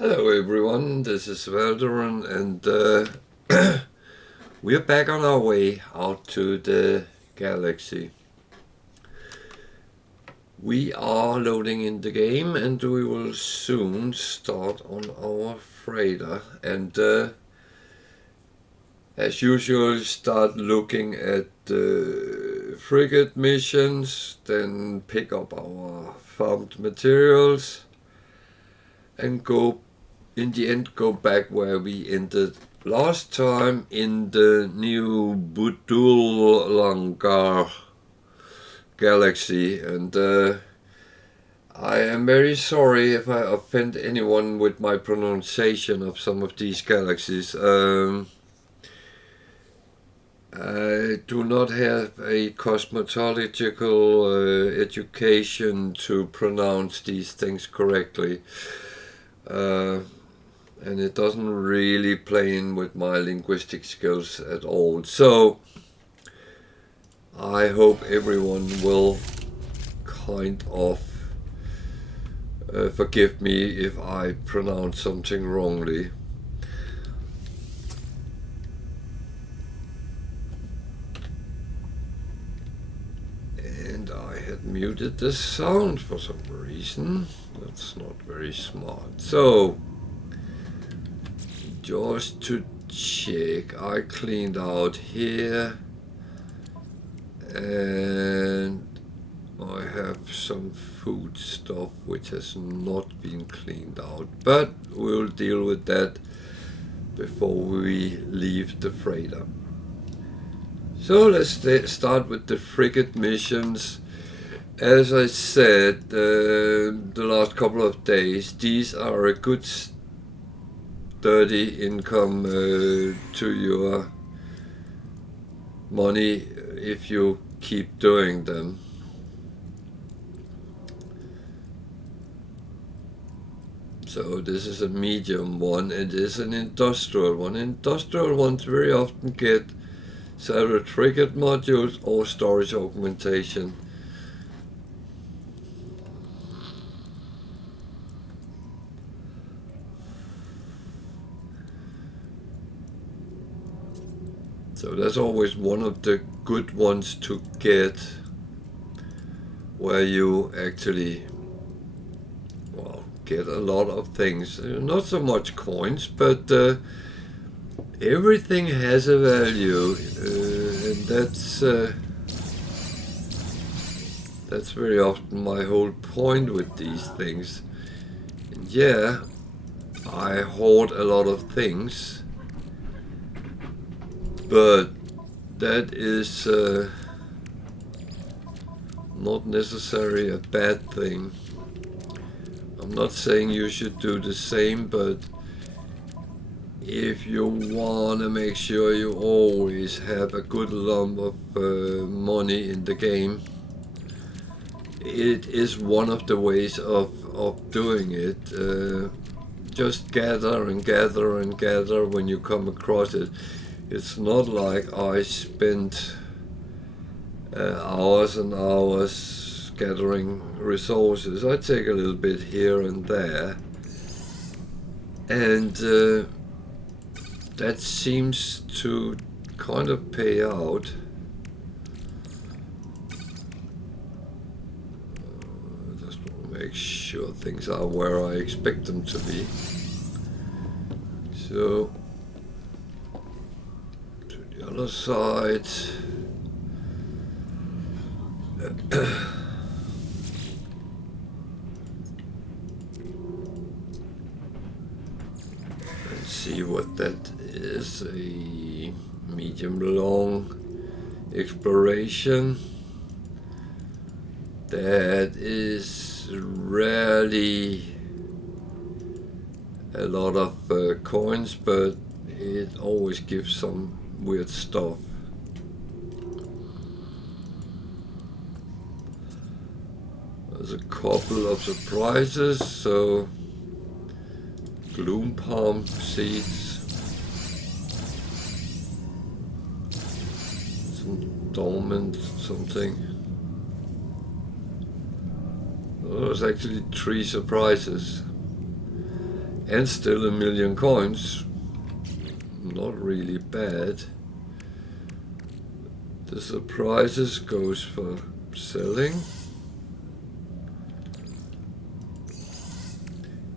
Hello everyone, this is Valderon and we're back on our way out to the galaxy. We are loading in the game and we will soon start on our freighter and as usual start looking at the frigate missions, then pick up our farmed materials and in the end go back where we ended last time in the new Budullangr galaxy, and I am very sorry if I offend anyone with my pronunciation of some of these galaxies. I do not have a cosmetological education to pronounce these things correctly. And it doesn't really play in with my linguistic skills at all. So I hope everyone will kind of forgive me if I pronounce something wrongly. And I had muted the sound for some reason. That's not very smart. So just to check, I cleaned out here and I have some food stuff which has not been cleaned out, but we'll deal with that before we leave the freighter. So let's start with the frigate missions. As I said the last couple of days, these are a good sturdy income to your money if you keep doing them. So this is a medium one. It is an industrial one. Industrial ones very often get several frigate modules or storage augmentation. So that's always one of the good ones to get, where you actually, well, get a lot of things. Not so much coins, but everything has a value, and that's very often my whole point with these things. And yeah, I hoard a lot of things, but that is not necessarily a bad thing. I'm not saying you should do the same, but if you want to make sure you always have a good lump of money in the game, it is one of the ways of doing it. Just gather and gather and gather when you come across it. It's not like I spent hours and hours gathering resources. I take a little bit here and there, and that seems to kind of pay out. Just want to make sure things are where I expect them to be. So to the other side. Let's see what that is. A medium long exploration. That is rarely a lot of coins, but it always gives some weird stuff. There's a couple of surprises, so gloom palm seeds, some dormant something. There was actually 3 surprises. And still 1,000,000 coins. Not really bad. The surprises goes for selling.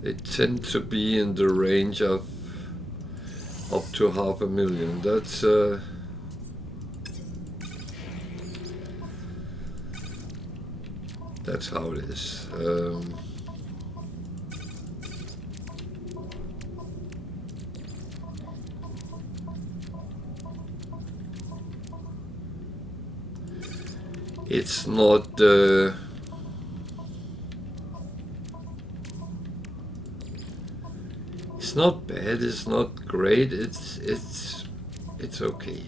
They tend to be in the range of up to 500,000. That's how it is. It's not it's not bad, it's not great, it's okay.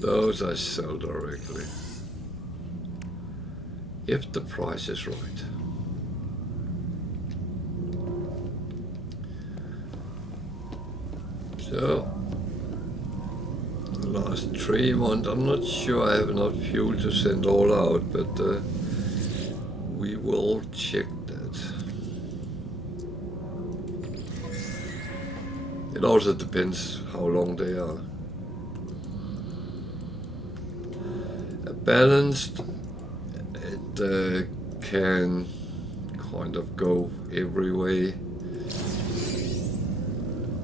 Those I sell directly, if the price is right. So, the last 3 months, I'm not sure I have enough fuel to send all out, but we will check that. It also depends how long they are. Balanced, it can kind of go every way.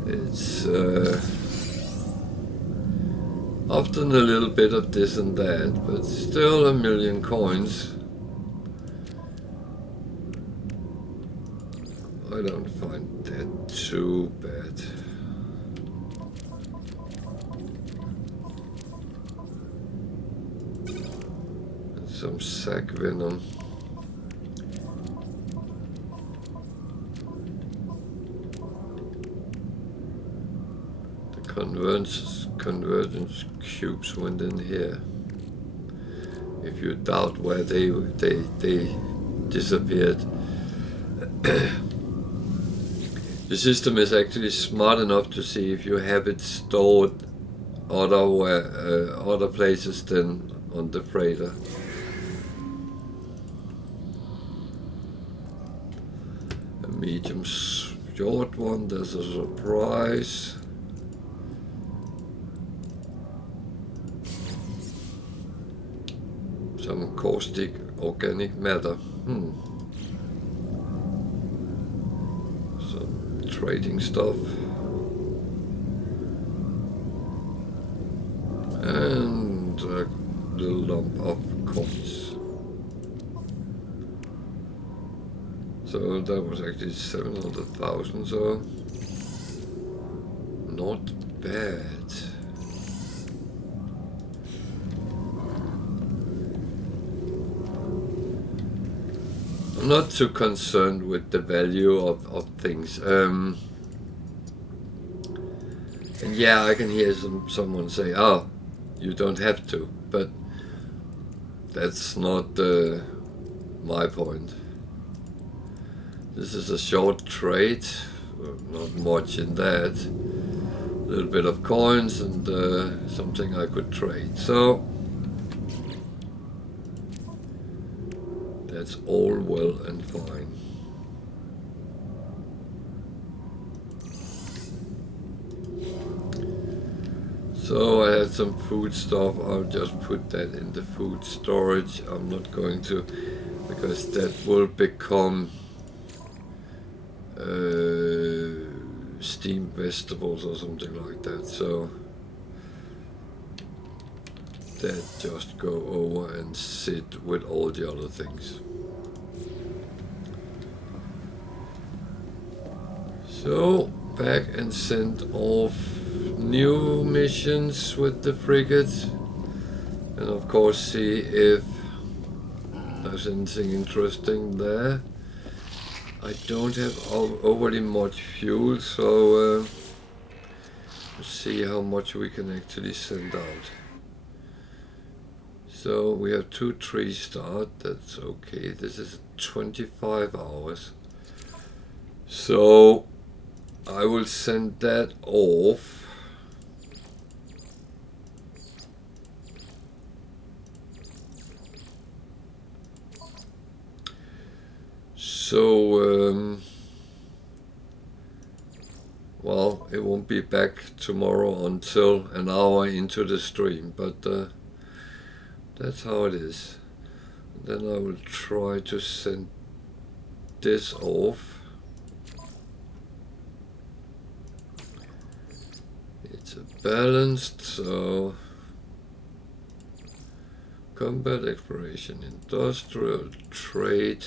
It's often a little bit of this and that, but still 1,000,000 coins. I don't find that too bad. And some sack venom. Convergence cubes went in here. If you doubt where they disappeared. The system is actually smart enough to see if you have it stored other places than on the freighter. A medium short one, there's a surprise. Some caustic organic matter. Some trading stuff. And a little lump of coins. So that was actually 700,000, so not bad. I'm not too concerned with the value of things. And yeah, I can hear someone say, "Oh, you don't have to," but that's not my point. This is a short trade, not much in that. A little bit of coins and something I could trade. So that's all well and fine. So I had some food stuff. I'll just put that in the food storage. I'm not going to, because that will become steamed vegetables or something like that. So that just go over and sit with all the other things. So back and send off new missions with the frigate, and of course see if there's anything interesting there. I don't have overly much fuel, so let's see how much we can actually send out. So we have 2 3-star, that's okay. This is 25 hours. So I will send that off. So, well, it won't be back tomorrow until an hour into the stream, but that's how it is. Then I will try to send this off. It's a balanced, so combat, exploration, industrial, trade,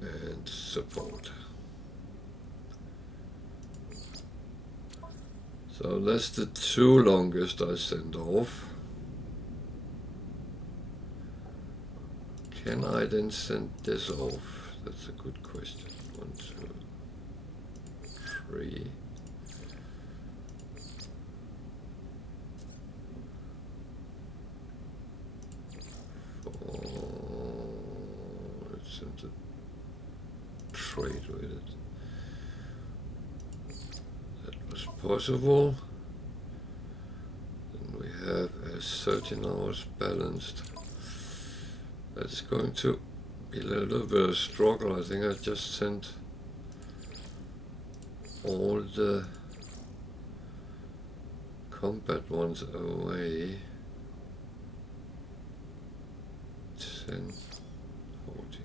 and support. So that's the two longest I send off. Can I then send this off? That's a good question. 1, 2, 3. Let's send a trade with it. That was possible. Then we have a 13 hours balanced. That's going to be a little bit of a struggle. I think I just sent all the combat ones away. 10, 14,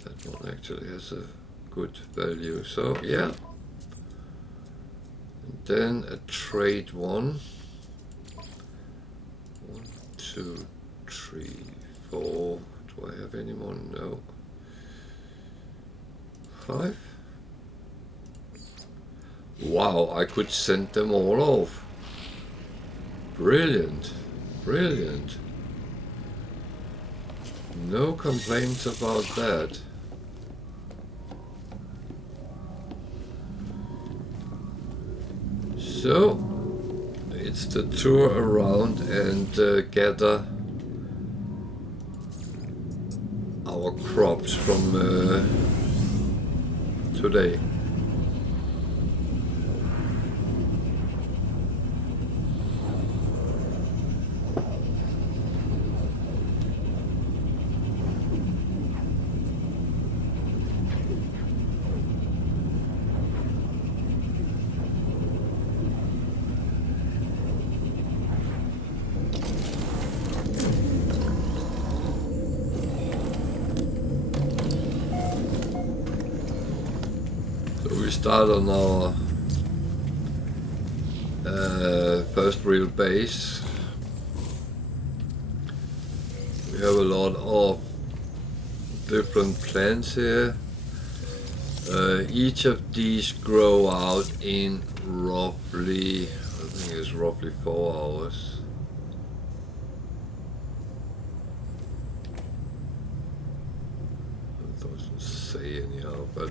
16. That one actually has a good value. So yeah. And then a trade one. 1, 2, 3, 4. Do I have any more? No. 5. Wow, I could send them all off. Brilliant. Brilliant. No complaints about that. So, it's the tour around and gather our crops from today. Start on our first real base. We have a lot of different plants here. Each of these grow out in roughly, I think it's roughly 4 hours. It doesn't say anyhow, but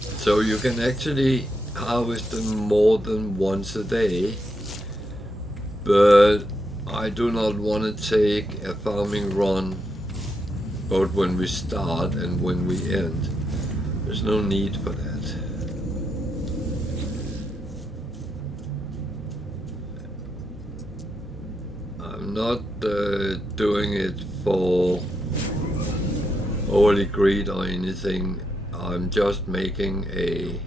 so you can actually harvest them more than once a day, but I do not want to take a farming run both when we start and when we end. There's no need for that. I'm not doing it for overly greed or anything. I'm just making a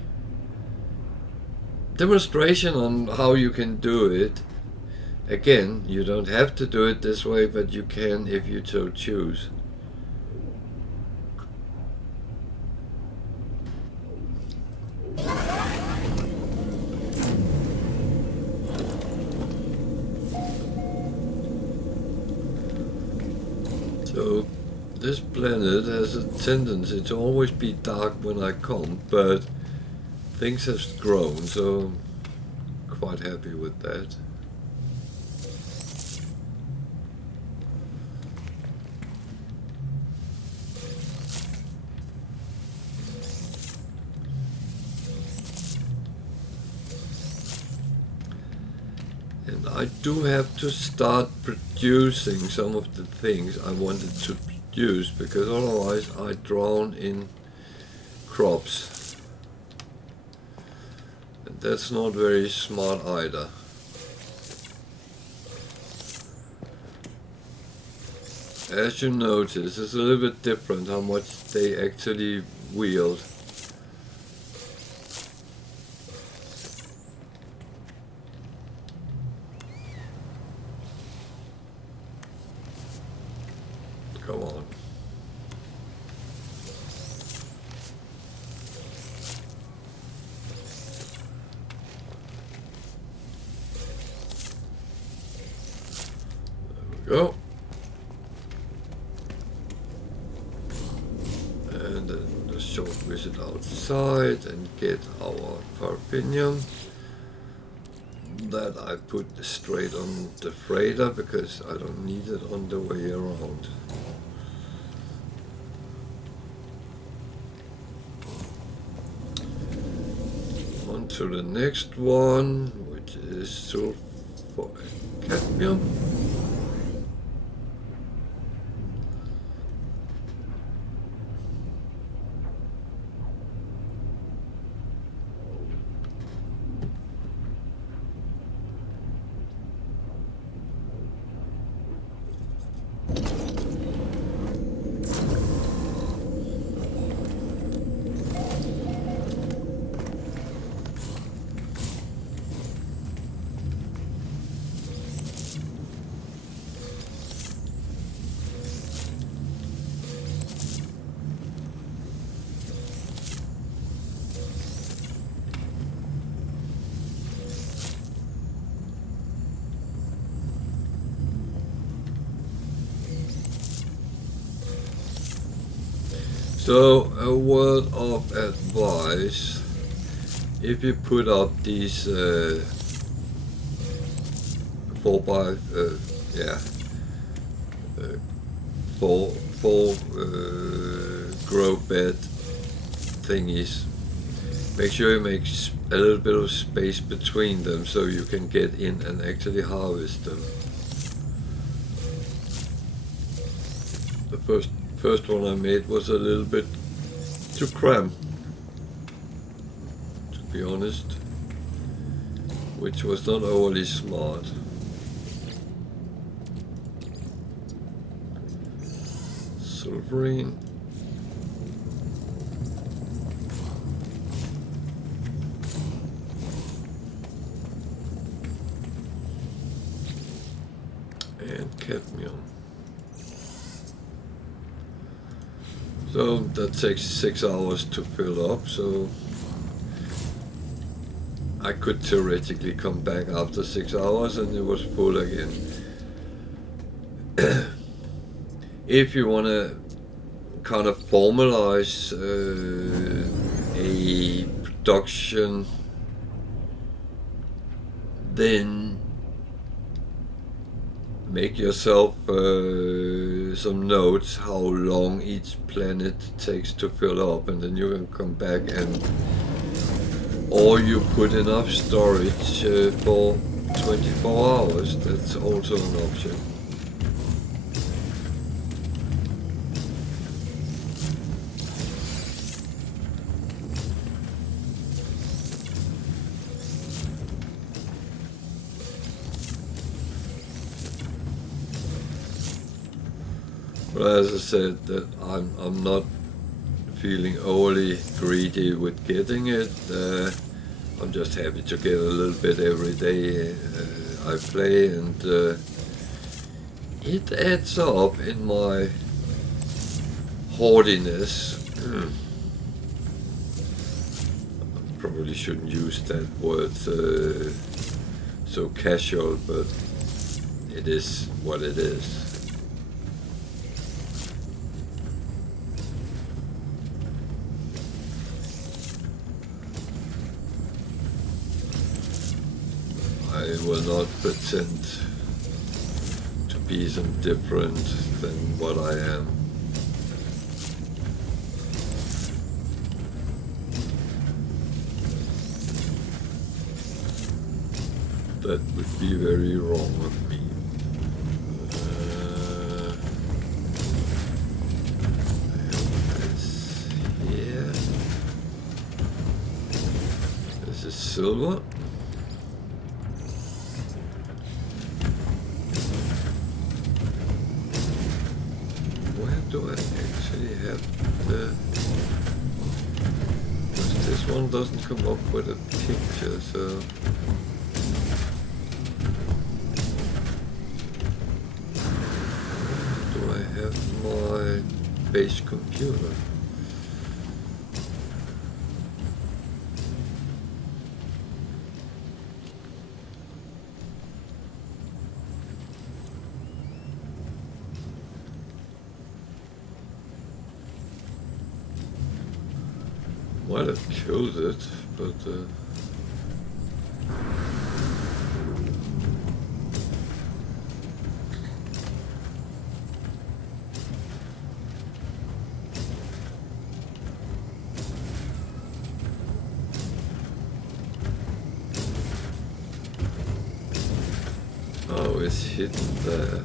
demonstration on how you can do it. Again, you don't have to do it this way, but you can if you so choose. So this planet has a tendency to always be dark when I come, but things have grown, so I'm quite happy with that. And I do have to start producing some of the things I wanted to produce, because otherwise I drown in crops. And that's not very smart either. as you notice, it's a little bit different how much they actually wield. Come on. Go. And then the short visit outside and get our Parpinium. That I put straight on the freighter because I don't need it on the way around. On to the next one, which is sulfur cadmium. So, a word of advice, if you put up these 4 grow bed thingies, make sure you make a little bit of space between them so you can get in and actually harvest them. The first one I made was a little bit too cramped, to be honest, which was not overly smart. Silverine. And cadmium. So that takes 6 hours to fill up, so I could theoretically come back after 6 hours and it was full again. If you want to kind of formalize a production, then make yourself some notes how long each planet takes to fill up, and then you can come back and, or you put enough storage for 24 hours, that's also an option. But as I said, that I'm not feeling overly greedy with getting it. I'm just happy to get a little bit every day I play, and it adds up in my hoardiness. I probably shouldn't use that word so casual, but it is what it is. I will not pretend to be some different than what I am. That would be very wrong of me. Here. This is silver. have the... This one doesn't come up with a picture, so... Do I have my base computer? Might have killed it, but oh, it's hidden there.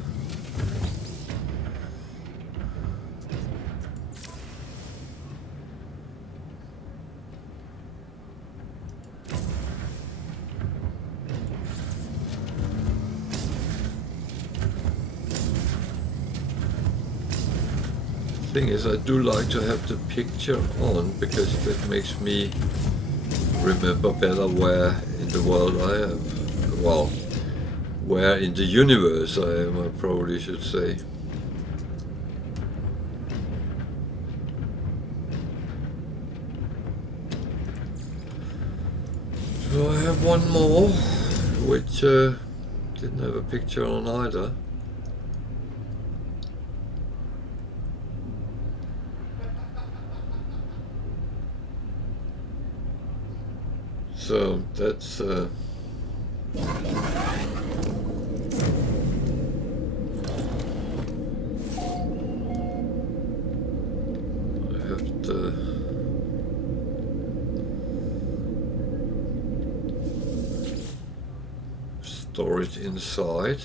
Thing is, I do like to have the picture on because that makes me remember better where in the world I am. Well, where in the universe I am, I probably should say. So I have one more, which didn't have a picture on either. So that's I have to store it inside.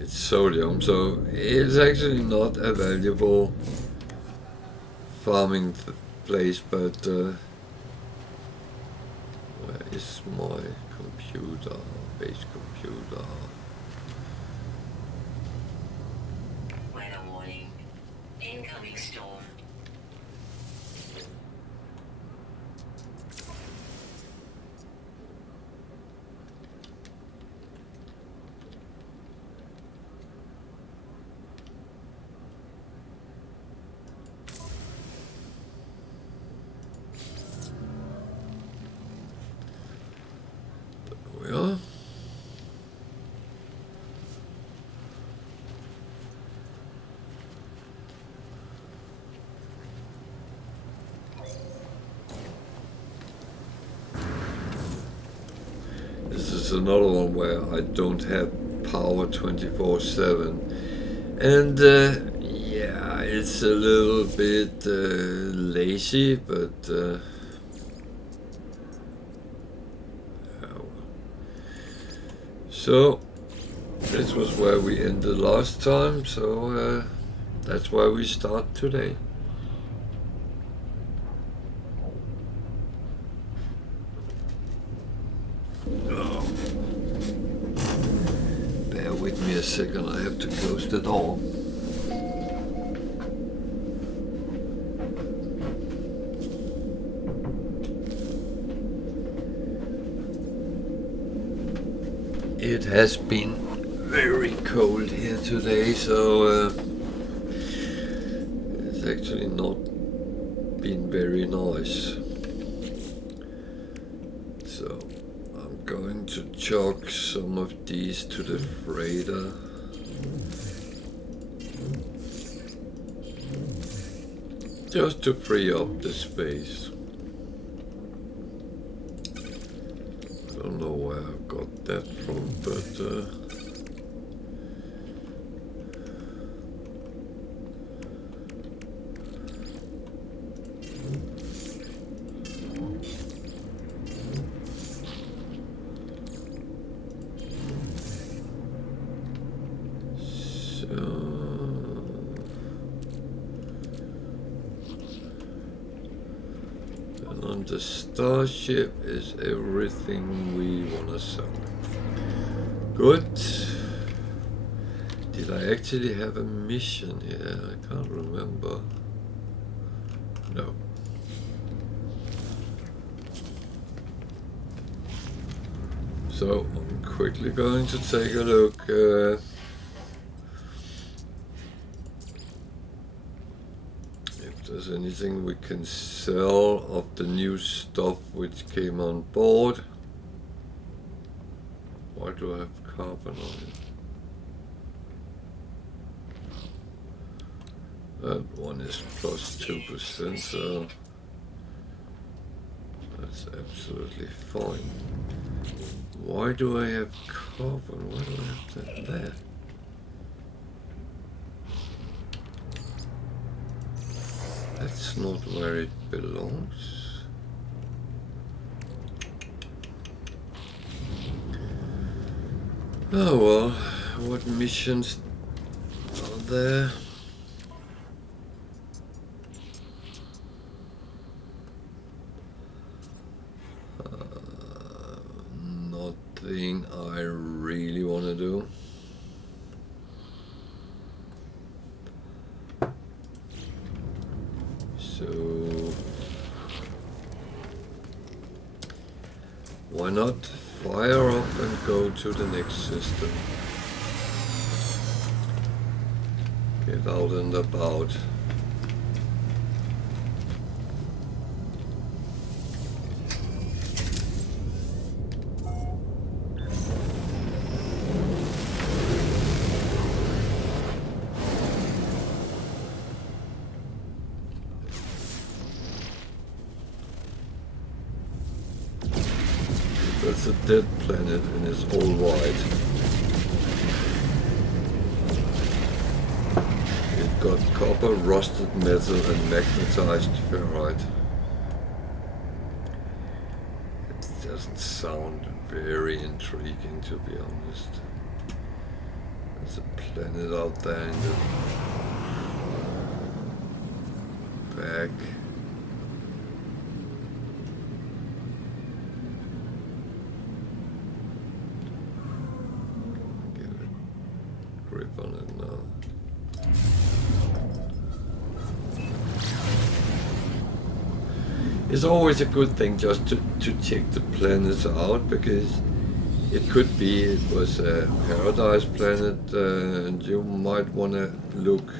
It's sodium, so it's actually not a valuable farming place, but where is my computer, base computer? Weather warning. Incoming storm. There we are. This is another one where I don't have power 24/7, and yeah, it's a little bit lazy, but oh well. So this was where we ended last time, so that's where we start today. Bear with me a second, I have to close the door. It has been very cold here today, so it's actually not been very nice. So I'm going to chuck some of these to the freighter. Just to free up the space. I don't know where I got that from, but the starship is everything we want to sell. Good. Did I actually have a mission here? I can't remember. No. So I'm quickly going to take a look if there's anything we can sell of the new stuff which came on board. Why do I have carbon on it? That one is plus 2%, so that's absolutely fine. Why do I have carbon? Why do I have that there? That's not where it belongs. Oh well, what missions are there? Nothing I really want to do. So why not fire up and go to the next system? Get out and about. That's a dead planet and it's all white. It got copper, rusted metal and magnetized ferrite. It doesn't sound very intriguing, to be honest. There's a planet out there in the back. On it now. It's always a good thing just to check the planets out, because it could be it was a paradise planet and you might want to look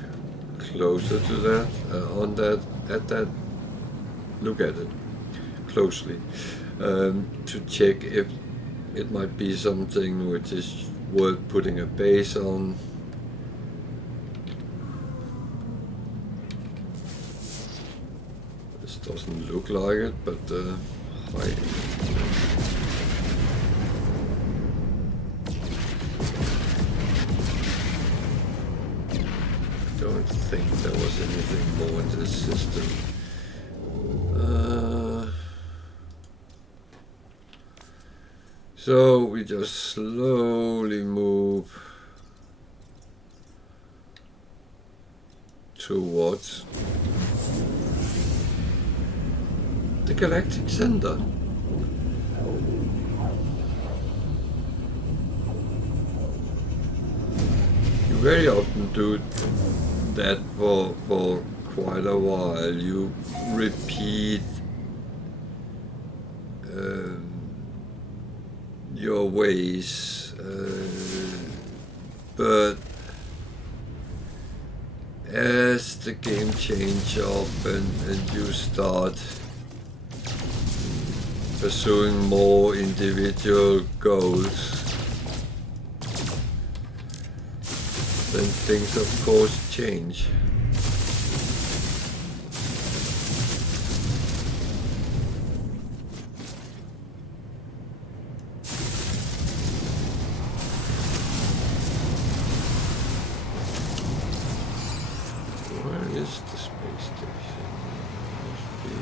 closer to that, look at it closely to check if it might be something which is worth putting a base on. This doesn't look like it, but I don't think there was anything more in this system. So we just slowly move towards the galactic center. You very often do that for quite a while. You repeat your ways, but as the game changes up and you start pursuing more individual goals, then things of course change. Where is the space station? It must be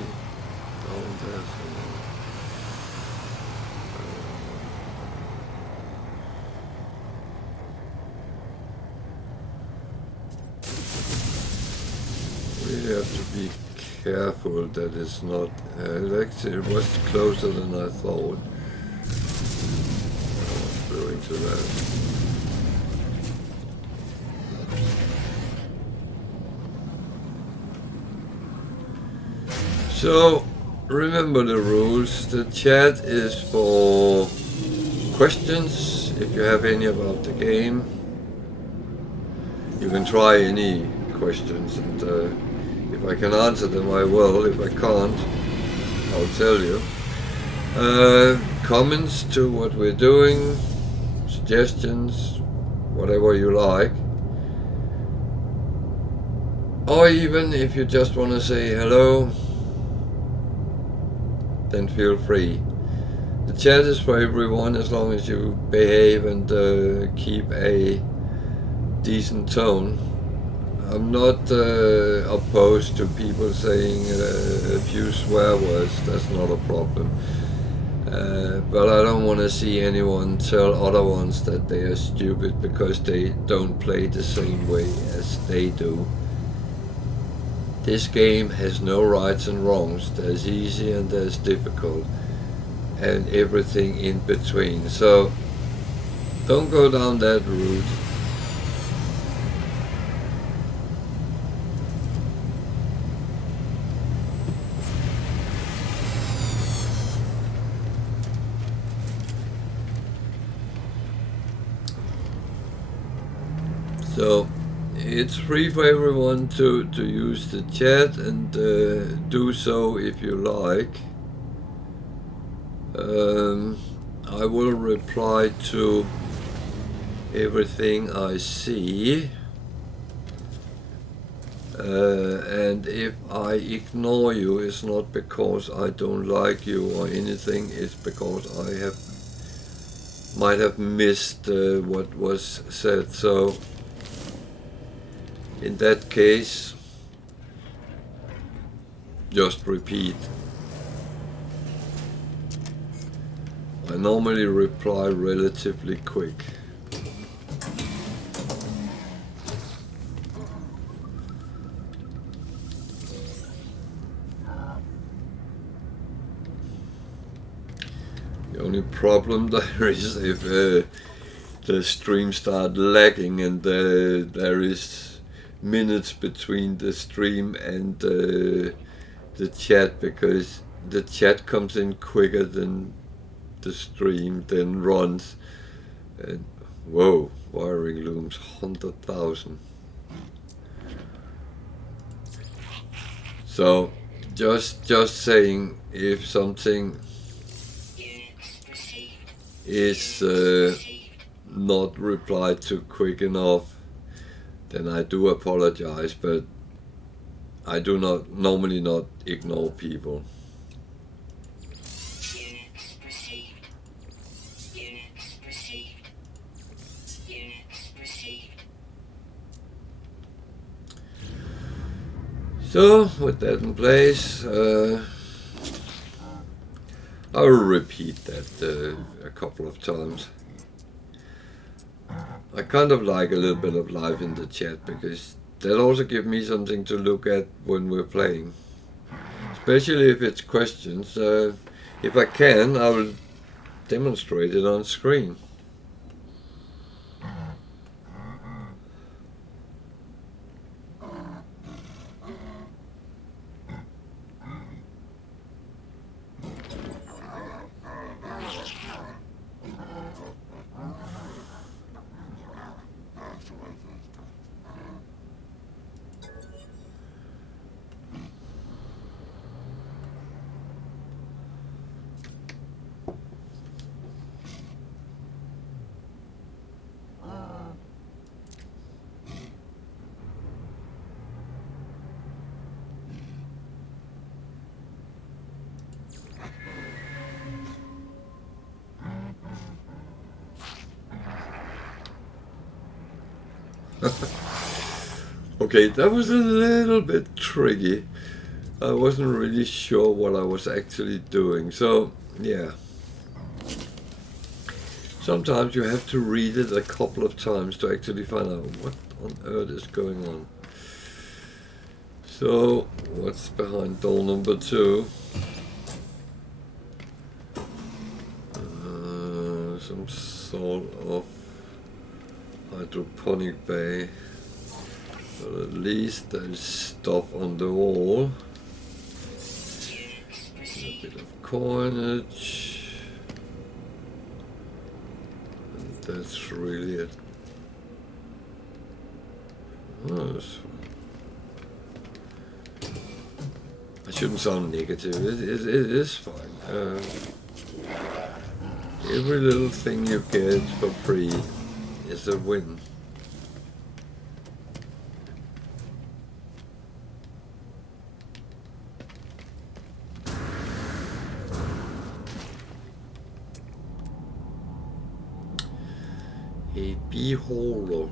down there somewhere. We have to be careful that it's not. Actually, it was closer than I thought. I was going to that. So remember the rules. The chat is for questions. If you have any about the game, you can try any questions, and if I can answer them, I will. If I can't, I'll tell you. Comments to what we're doing, suggestions, whatever you like. Or even if you just want to say hello, then feel free. The chat is for everyone as long as you behave and keep a decent tone. I'm not opposed to people saying a few swear words, that's not a problem. But I don't want to see anyone tell other ones that they are stupid because they don't play the same way as they do. This game has no rights and wrongs. There's easy and there's difficult, and everything in between. So don't go down that route. So it's free for everyone to use the chat, and do so if you like. I will reply to everything I see, and if I ignore you, it's not because I don't like you or anything, it's because I might have missed what was said. So in that case, just repeat. I normally reply relatively quick. The only problem there is if the stream start lagging and there is minutes between the stream and the chat, because the chat comes in quicker than the stream then runs. And whoa, wiring looms 100,000. So just saying, if something is not replied to quick enough, then I do apologize, but I do not normally not ignore people. So with that in place, I will repeat that a couple of times. I kind of like a little bit of life in the chat, because that also gives me something to look at when we're playing. Especially if it's questions. If I can, I will demonstrate it on screen. Okay, that was a little bit tricky. I wasn't really sure what I was actually doing. So, yeah. Sometimes you have to read it a couple of times to actually find out what on earth is going on. So, what's behind door number 2? Some sort of hydroponic bay. But at least there's stuff on the wall. coinage. And that's really it. Oh, I shouldn't sound negative. It is fine. Every little thing you get for free is a win. A beholder.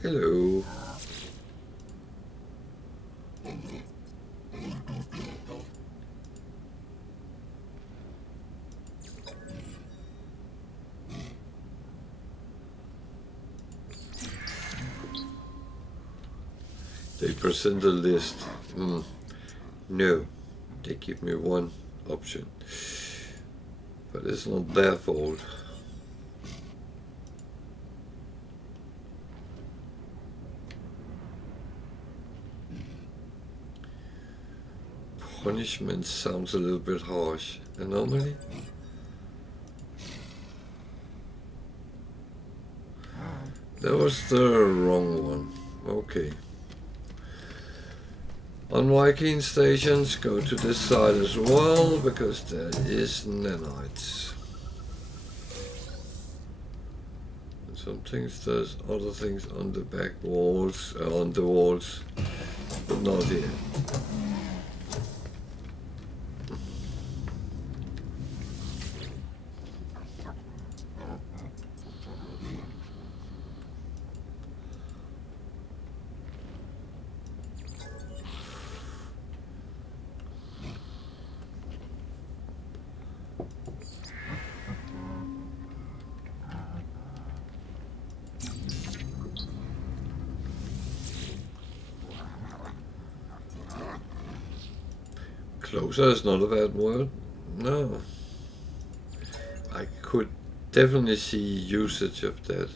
Hello. They present a list. No, they give me one option, but it's not their fault. Punishment sounds a little bit harsh. Anomaly? That was the wrong one. Okay. On Viking stations, go to this side as well, because there is nanites. Some things, there's other things on the back walls, on the walls, but not here. Closer is not a bad word. No. I could definitely see usage of that.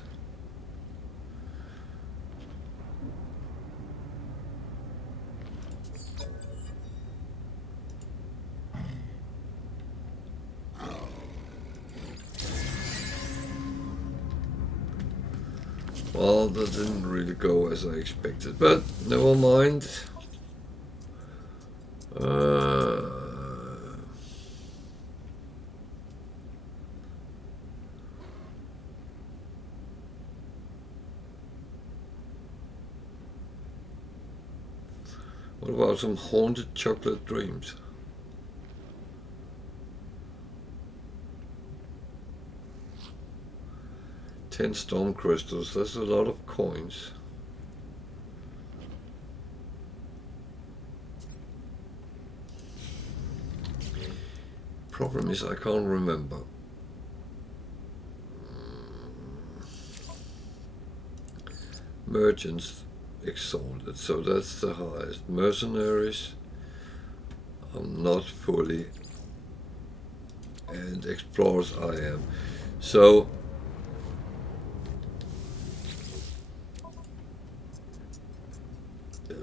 Well, that didn't really go as I expected, but never mind. What about some haunted chocolate dreams? Ten storm crystals, that's a lot of coins. Problem is I can't remember. Merchants exalted, so that's the highest. Mercenaries, I'm not fully, and explorers I am. So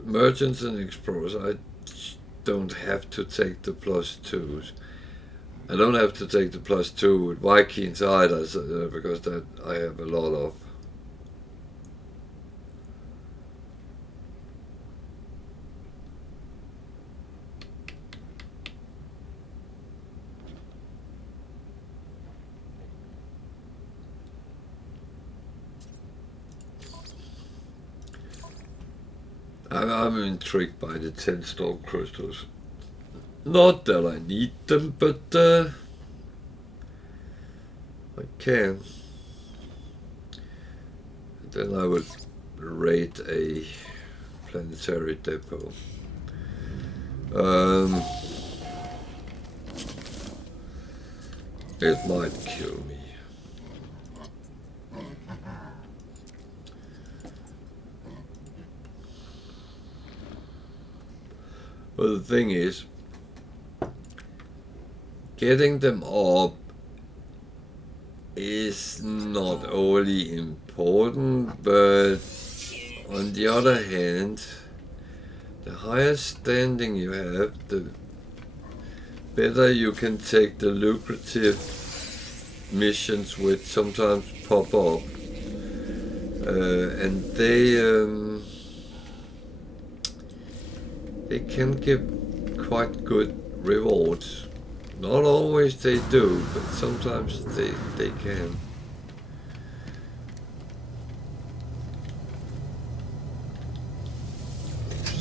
merchants and explorers, I don't have to take the +2s. I don't have to take the +2 with Vikings either, because that I have a lot of. I'm intrigued by the 10 storm crystals. Not that I need them, but I can. Then I would raid a planetary depot. It might kill me. But the thing is, getting them up is not overly important, but on the other hand, the higher standing you have, the better you can take the lucrative missions which sometimes pop up. And they can give quite good rewards. Not always they do, but sometimes they can.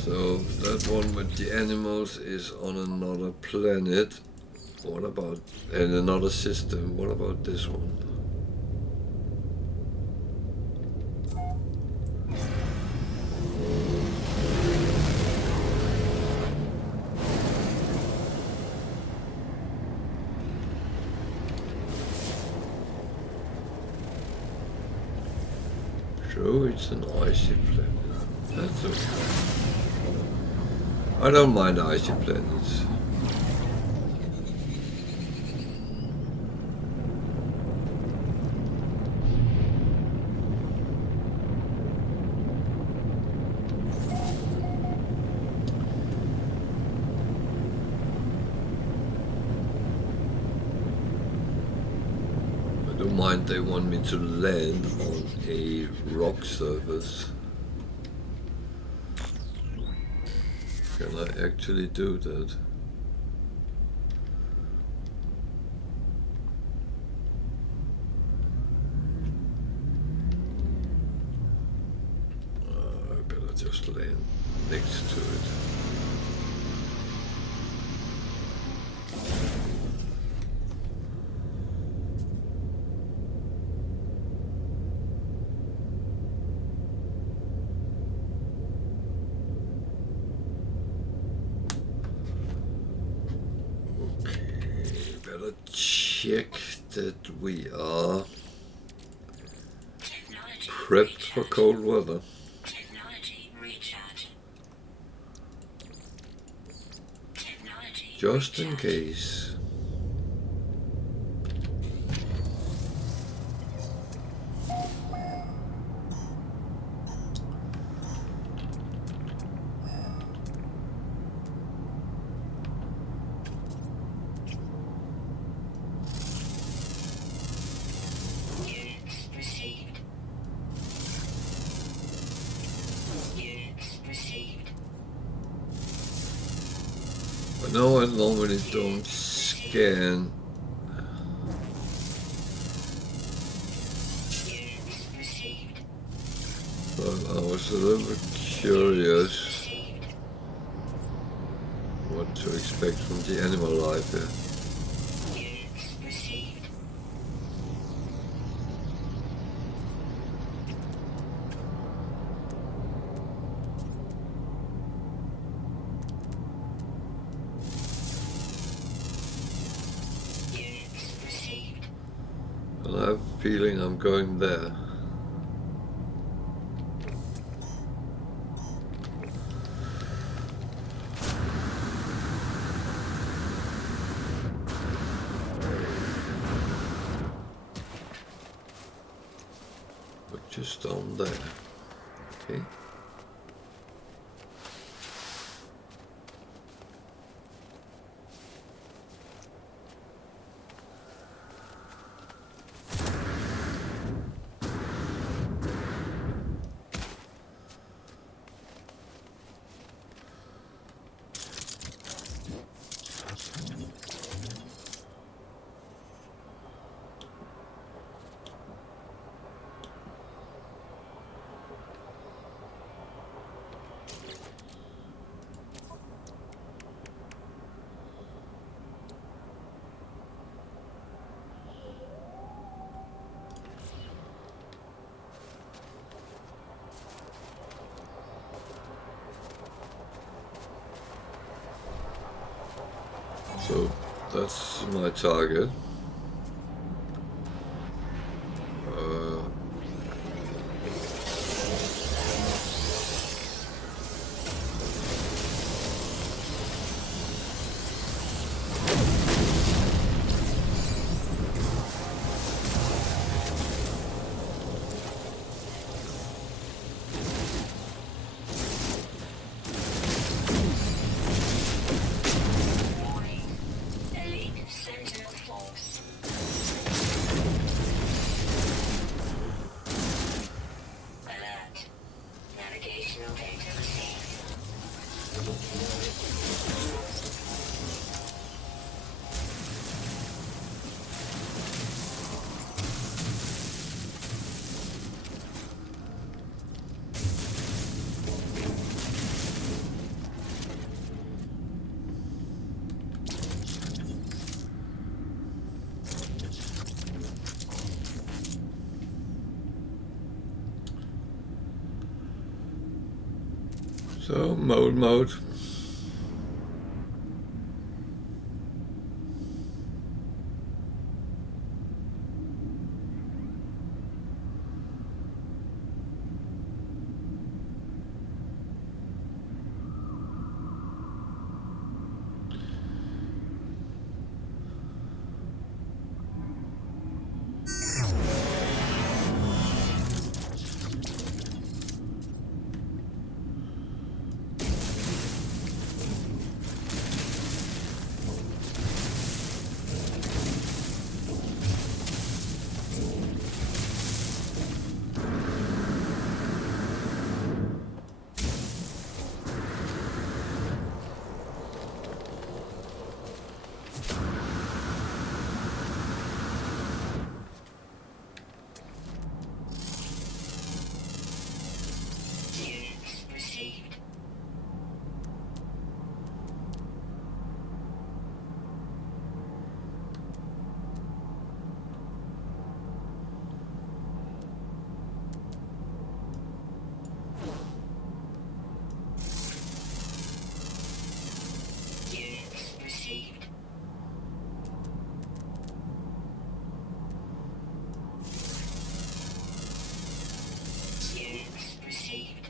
So that one with the animals is on another planet. What about, and another system, what about this one? True, it's an icy planet. That's okay. I don't mind icy planets. I don't mind they want me to land on a rock surface. Can I actually do that? I better just land next to it. Check that we are prepped for cold weather. Just in case. No, I normally don't scan. But I was a little bit curious what to expect from the animal life here. I have a feeling I'm going there. But just down there. Okay. So that's my target. So mode. Units received. Units received. Units received.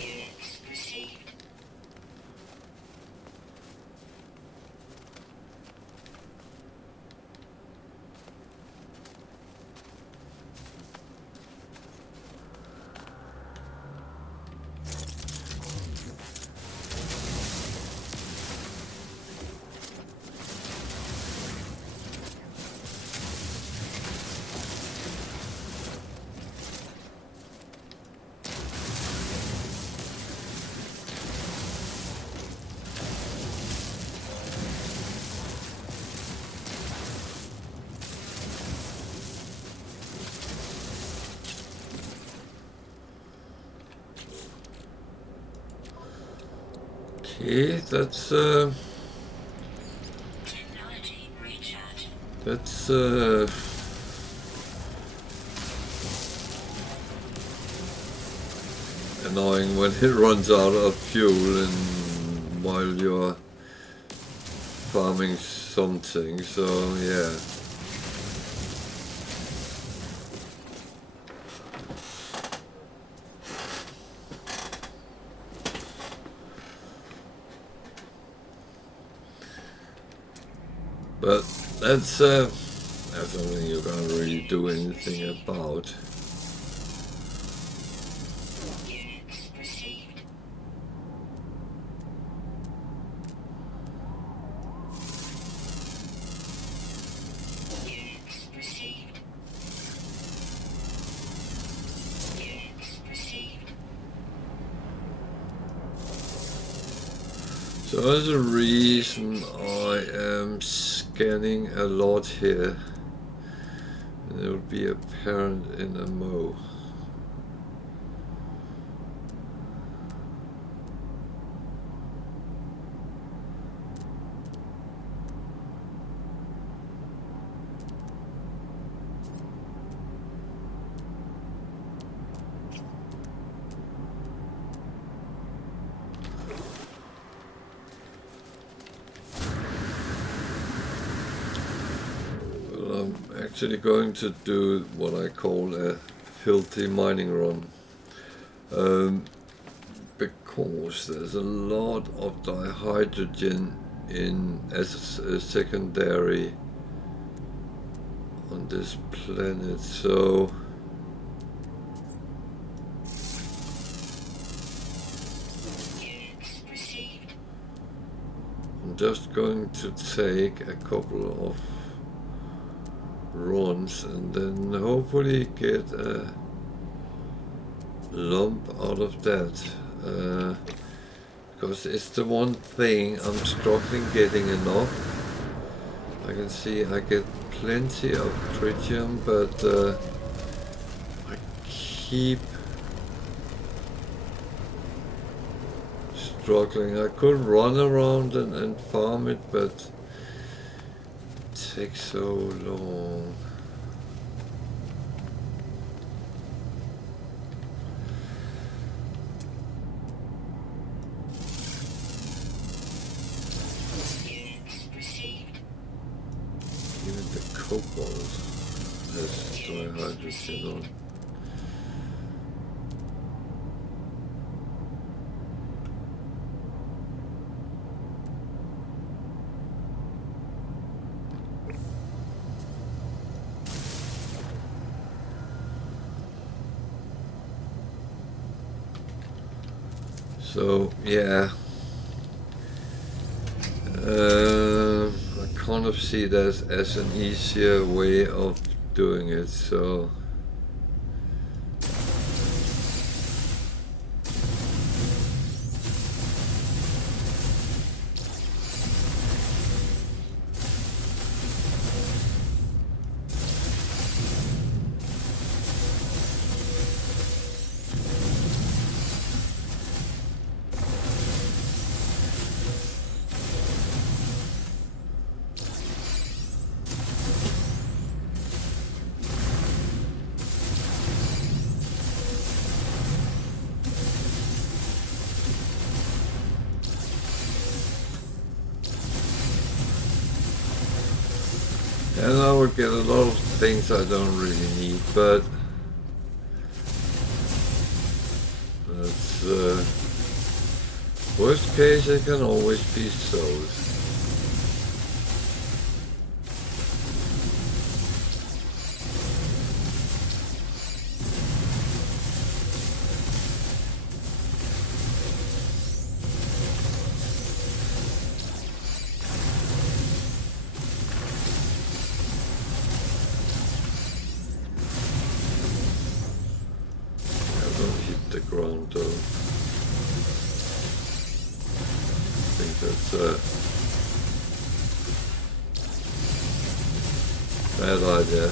Units received. Okay, that's Technology recharge. annoying when it runs out of fuel and while you're farming something, so yeah. But that's something you can't really do anything about. Units received. Units received. Units received. So there's a reason I am scanning a lot here, and it will be apparent in a mo. I'm actually going to do what I call a filthy mining run, because there's a lot of dihydrogen in as a secondary on this planet, so Units received. I'm just going to take a couple of runs and then hopefully get a lump out of that, because it's the one thing I'm struggling getting enough. I can see I get plenty of tritium, but I keep struggling. I could run around and farm it, but it takes so long. Coke bottles has dry hydrogen on. So yeah, I kind of see that as an easier way of doing it. So and I would get a lot of things I don't really need, but that's worst case, it can always be sold. The ground though. I think that's a bad idea.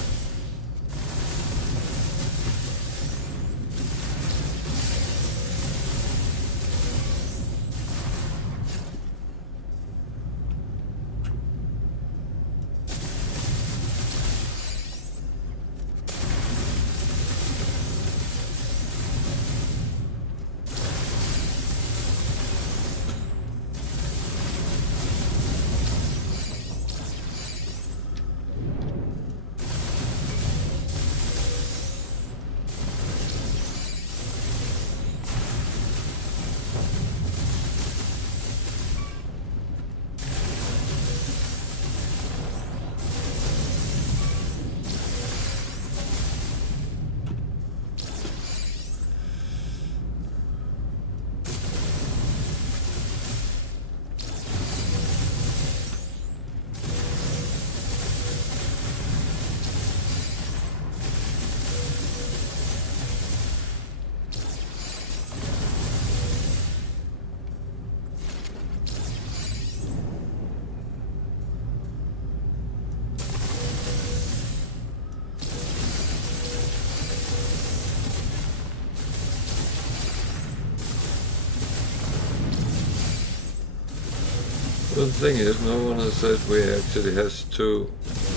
The thing is, no one has said we actually has to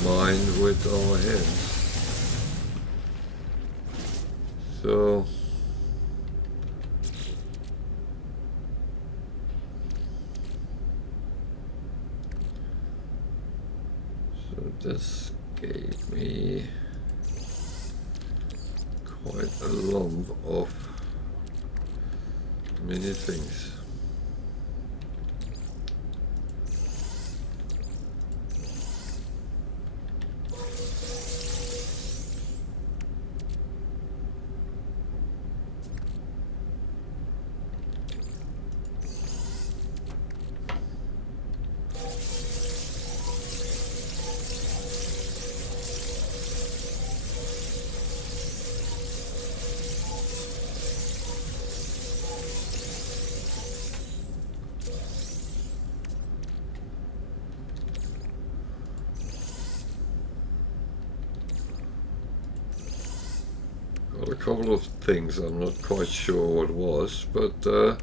mine with our hands. So this gave me quite a lump of many things. A couple of things I'm not quite sure what it was, but you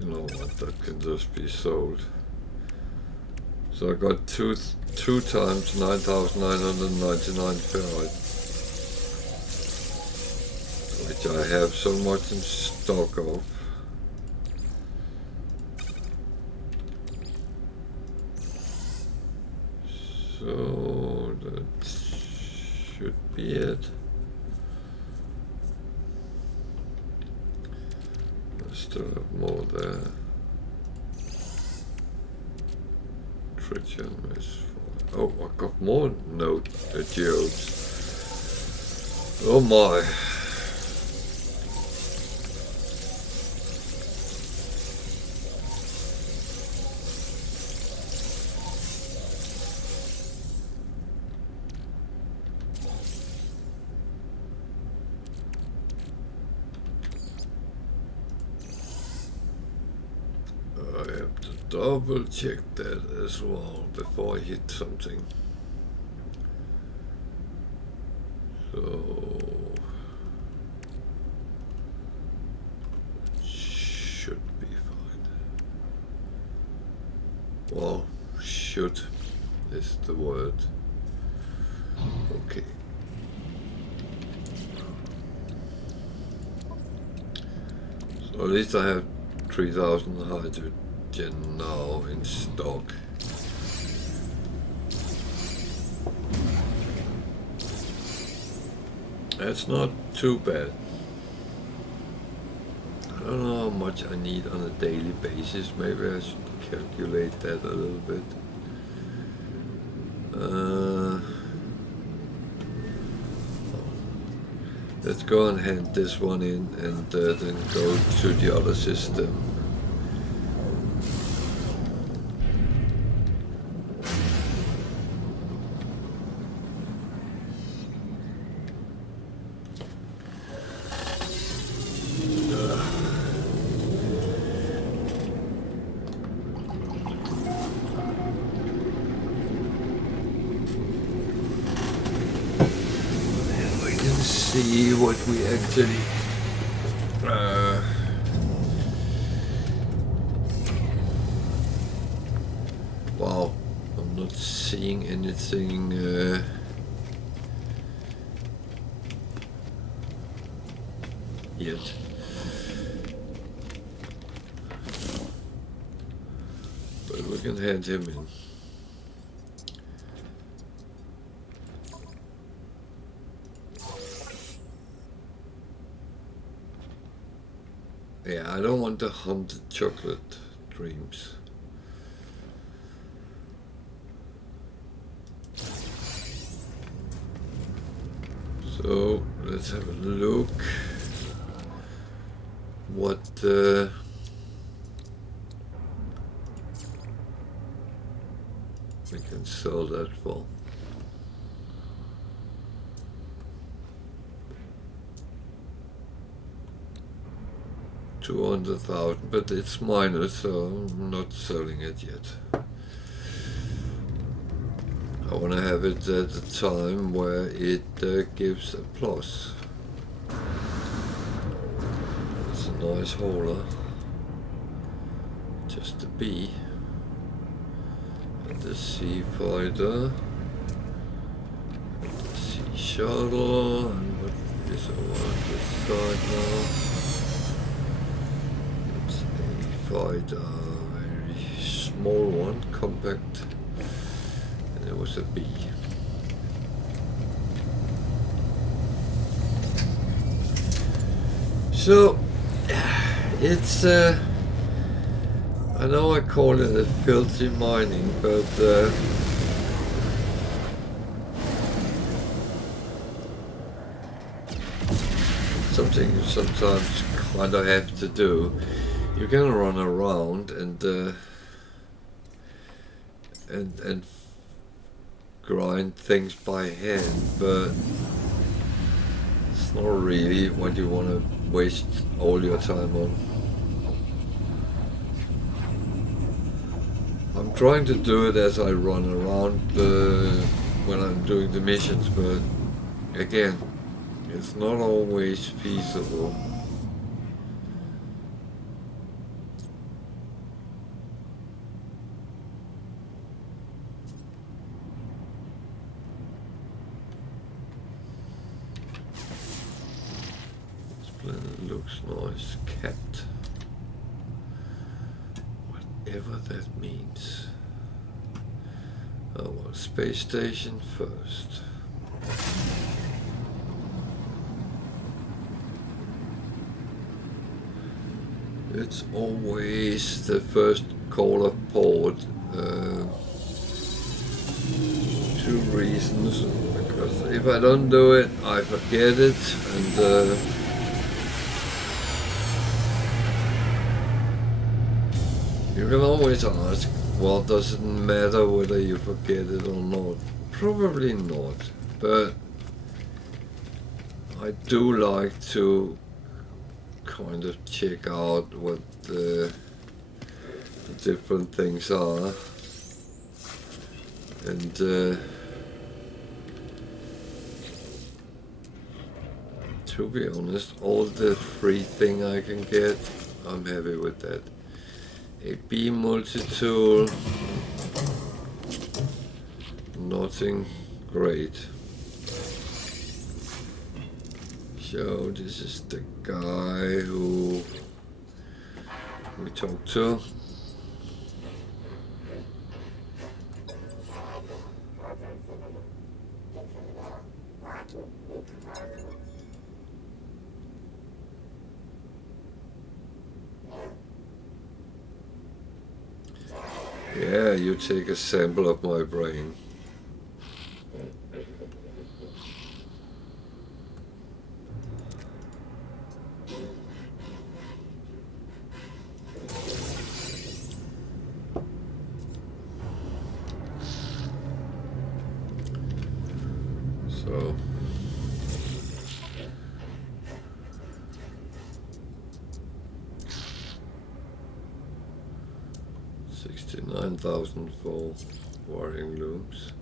know what, that can just be sold. So I got two times 9,999 ferrite, which I have so much in stock of. So that should be it. I still have more there. Tritium is fine. Oh, I got more node geodes. Oh my. Double check that as well before I hit something. So should be fine. Well, should is the word. Okay. So at least I have 3,000 hydrogen now in stock. That's not too bad. I don't know how much I need on a daily basis. Maybe I should calculate that a little bit. Let's go and hand this one in and then go to the other system. See what we actually wow, I'm not seeing anything yet. But we can hand him in. Yeah, I don't want the haunted chocolate dreams. So let's have a look what we can sell that for. 200,000, but it's minor, so I'm not selling it yet. I want to have it at a time where it gives a plus. It's a nice hauler. Just a B. And the Sea Fighter. And the Sea Shuttle. And what is over this side now? Fighter, very small one, compact, and it was a B. So it's I know I call it a filthy mining, but something you sometimes kind of have to do. You can run around and grind things by hand, but it's not really what you want to waste all your time on. I'm trying to do it as I run around when I'm doing the missions, but again, it's not always feasible. noise. Cat. Whatever that means. Oh well, space station first. It's always the first call of port. Two reasons. Because if I don't do it, I forget it, and you can always ask, well, does it matter whether you forget it or not? Probably not, but I do like to kind of check out what the different things are, and to be honest, all the free thing I can get, I'm happy with that. A B multi-tool, nothing great. So this is the guy who we talked to. Yeah, you take a sample of my brain. So 69,000 for wiring looms.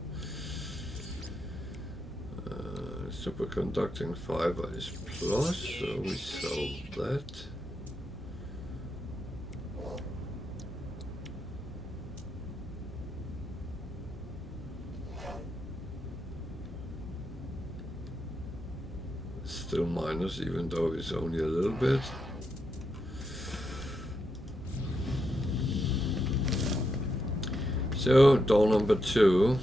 Superconducting fiber is plus, so we solved that. Still minus, even though it's only a little bit. So, door number 2.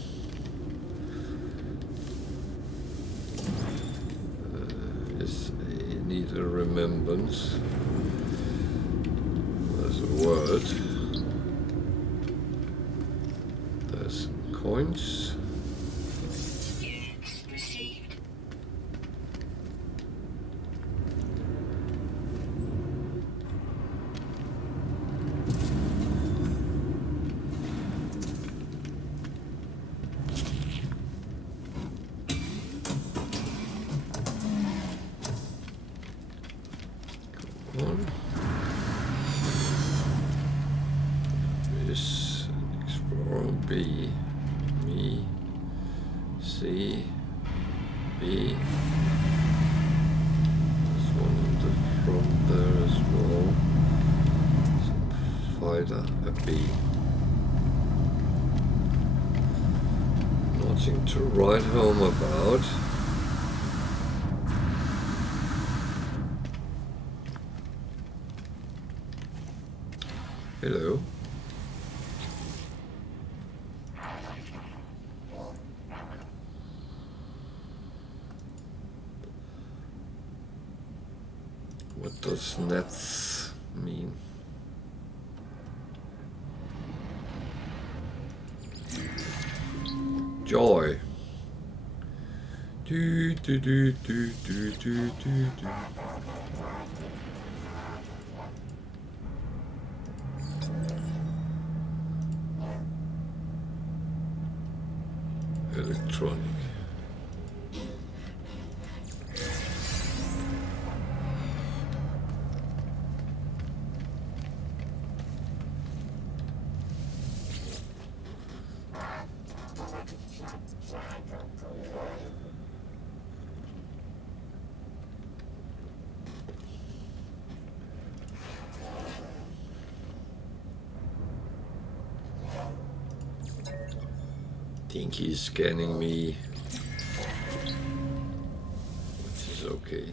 Is a need a remembrance. There's a word. There's coins. Units received. One is an explorer. B, me, C, B. There's one in the front there as well. Some fighter, a B. Nothing to write home about. Hello. What does nets mean? Joy. Do do do do do do do do. Electronic. Think he's scanning me, which is okay.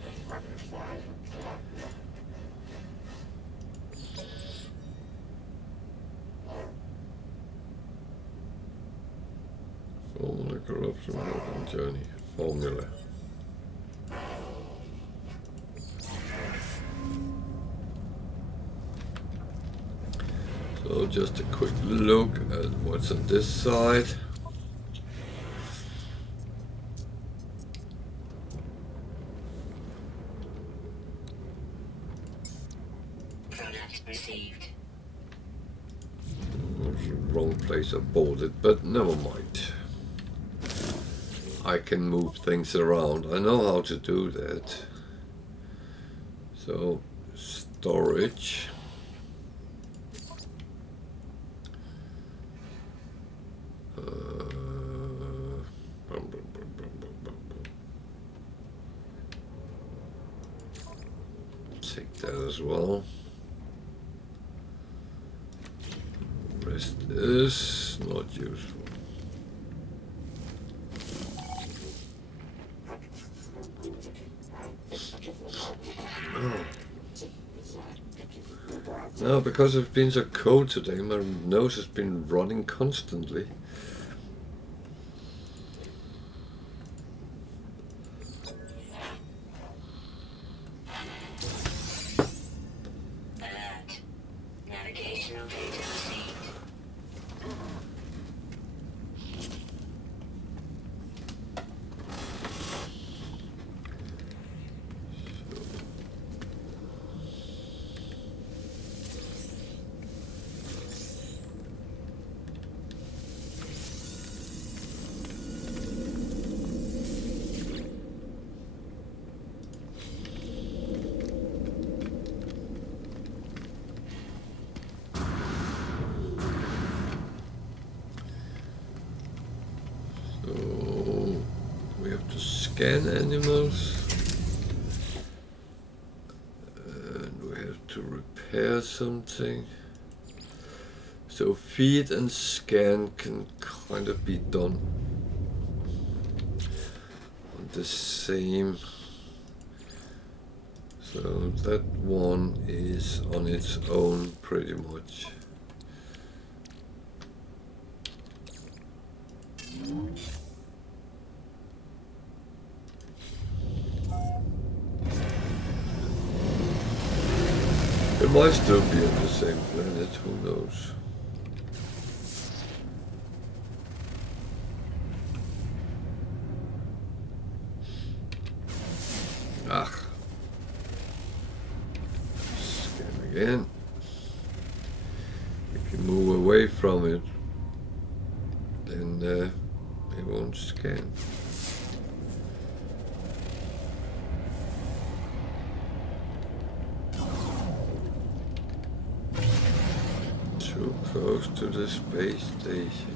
Open journey formula. So just a quick look at what's on this side. Product received. Wrong place I bought it, but never mind. I can move things around. I know how to do that. So, storage. Take that as well. Rest is not useful. Oh. Now, because I've been so cold today, my nose has been running constantly. Alert. Navigational data received. So we have to scan animals. And we have to repair something. So feed and scan can kind of be done on the same. So that one is on its own pretty much. It might still be on the same planet, who knows? Ah. Scan again. If you move away from it, then it won't scan. Too close to the space station.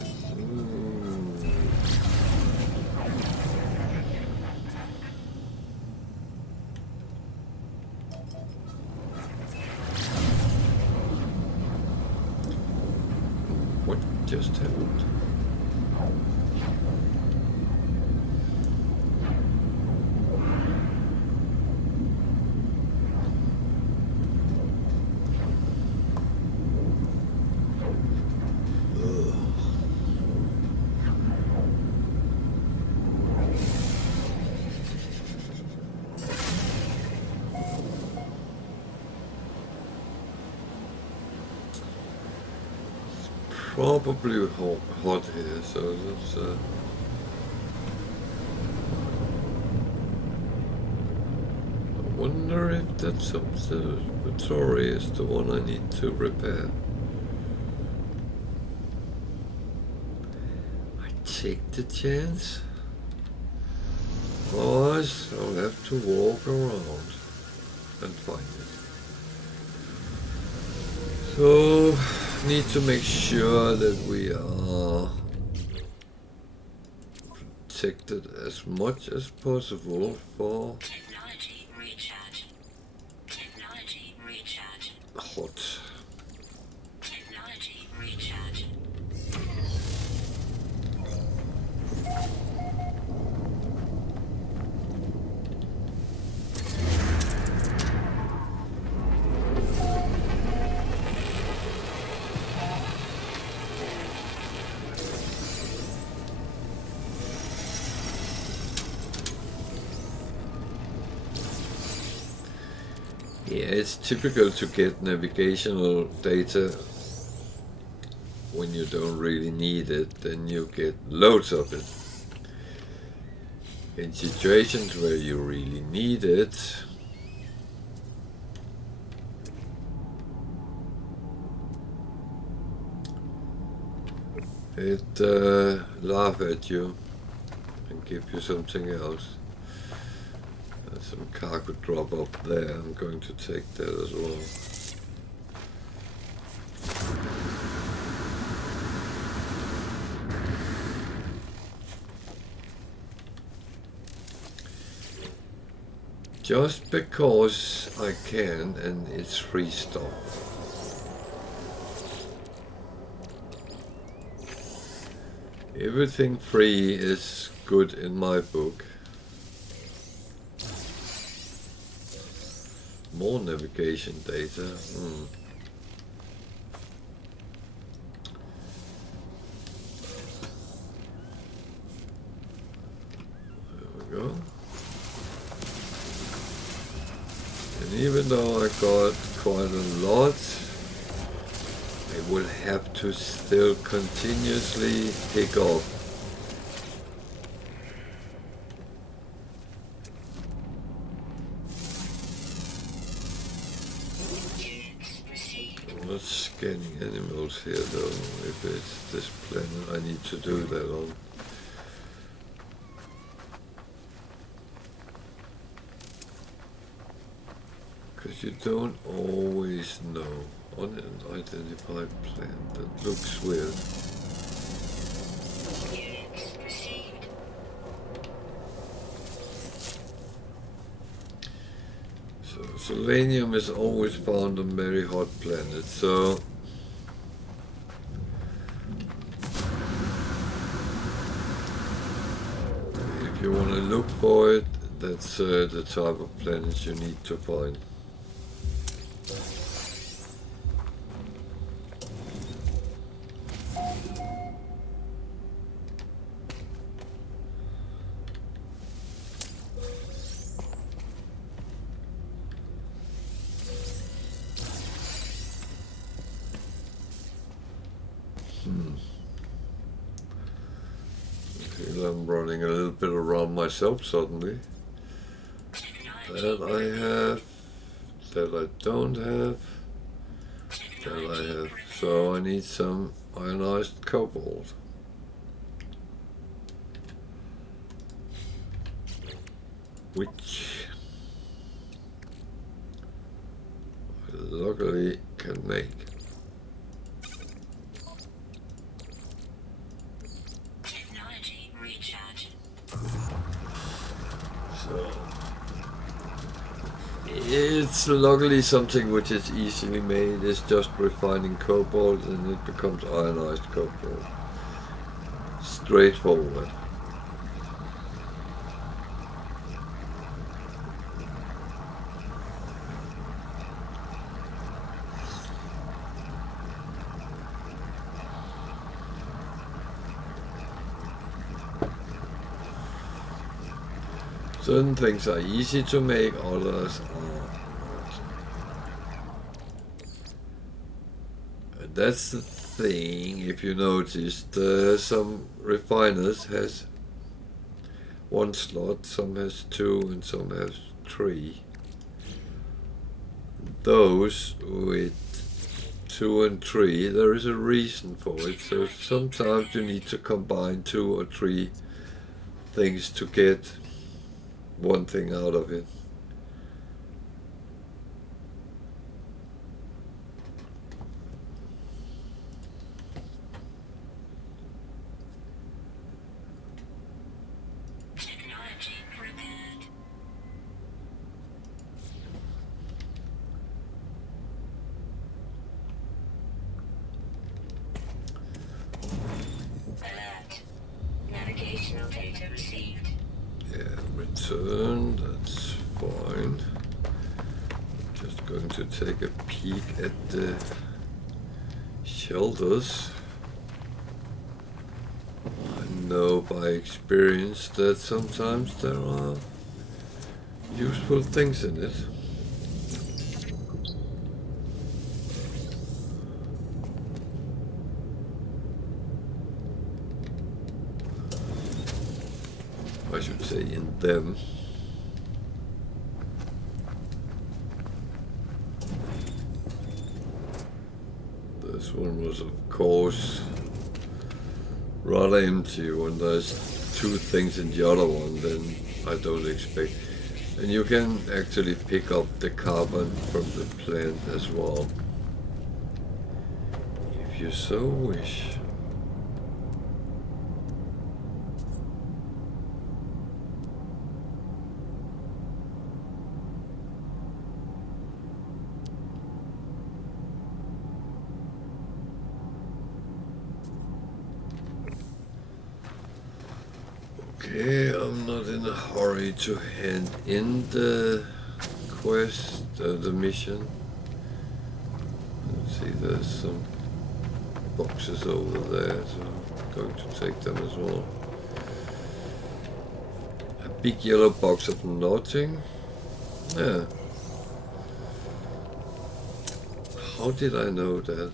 What just happened? Probably hot here, so that's I wonder if that's observatory is the one I need to repair. I take the chance. Otherwise, I'll have to walk around and find it. So, need to make sure that we are protected as much as possible for Technology recharge. Technology recharge. hot. Technology recharge. It's typical to get navigational data when you don't really need it, then you get loads of it. In situations where you really need it, it laugh at you and give you something else. There's some cargo drop up there, I'm going to take that as well. Just because I can, and it's free stuff. Everything free is good in my book. More navigation data. There we go. And even though I got quite a lot, I will have to still continuously pick up. I'm not scanning animals here though. If it's this planet, I need to do that on. Because you don't always know. Unidentified plant, that looks weird. So selenium is always found on very hot planets, so if you want to look for it, that's the type of planets you need to find. I feel I'm running a little bit around myself suddenly. That I have, that I don't have, that I have. So I need some ionized cobalt. Which I luckily can make. Technology recharge. So it's luckily something which is easily made. It's just refining cobalt and it becomes ionized cobalt. Straightforward. Certain things are easy to make, others are not. And that's the thing, if you noticed, some refiners has one slot, some has two, and some has three. Those with 2 and 3, there is a reason for it, so sometimes you need to combine 2 or 3 things to get one thing out of it. Technology prepared. Alert. Navigational data received. Yeah, return, that's fine. Just going to take a peek at the shelters. I know by experience that sometimes there are useful things in it. should say in them. This one was of course rather empty. When there's two things in the other one, then I don't expect. And you can actually pick up the carbon from the plant as well, if you so wish. Okay, I'm not in a hurry to hand in the quest, the mission. Let's see, there's some boxes over there, so I'm going to take them as well. A big yellow box of nothing. Yeah. How did I know that?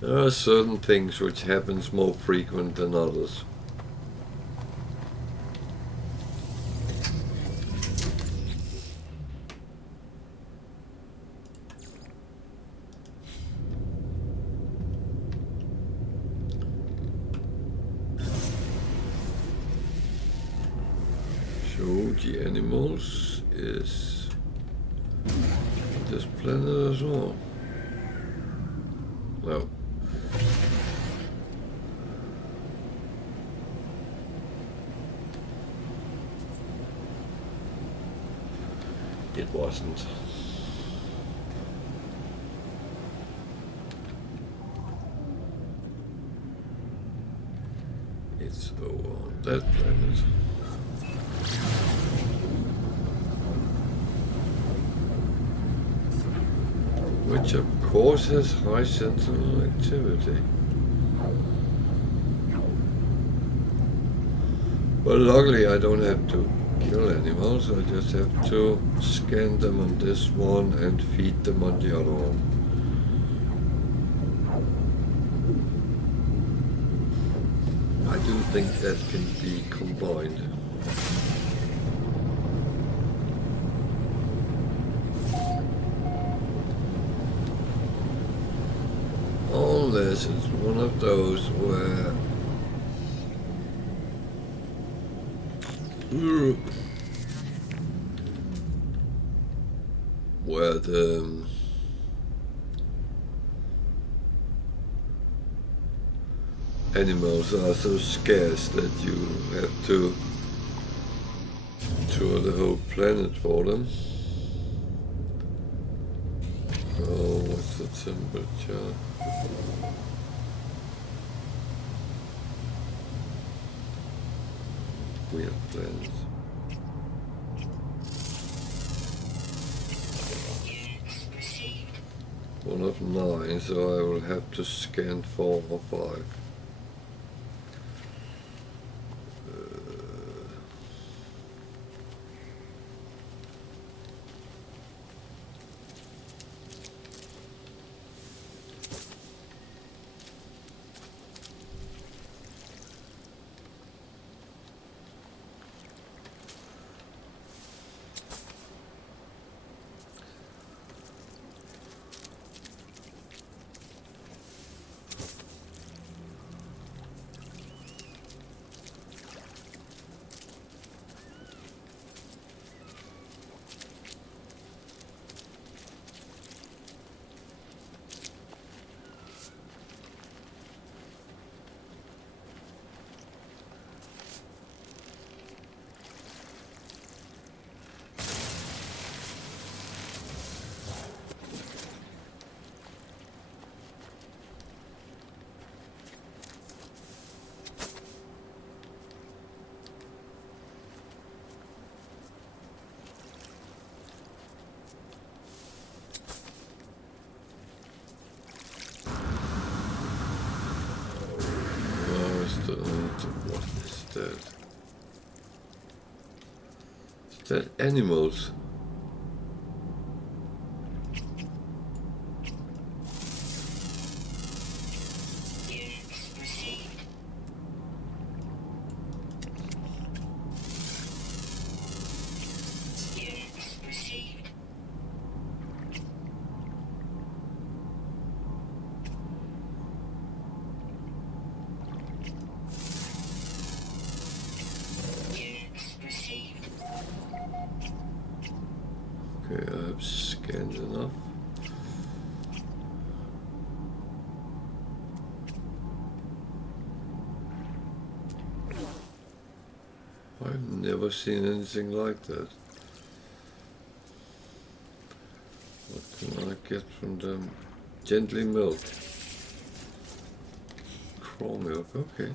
There are certain things which happens more frequent than others. So the animals is this planet as well. No. It wasn't. It's over on that planet. Which of course has high sentinel activity. But luckily I don't have to kill animals, I just have to scan them on this one and feed them on the other one. I do think that can be combined. Unless it's one of those where the animals are so scarce that you have to tour the whole planet for them. Oh, what's the temperature? Weird planet. One of 9, so I will have to scan 4 or 5. What is that? Is that animals? Can't enough. I've never seen anything like that. What can I get from them? Gently milk. Crawl milk, okay.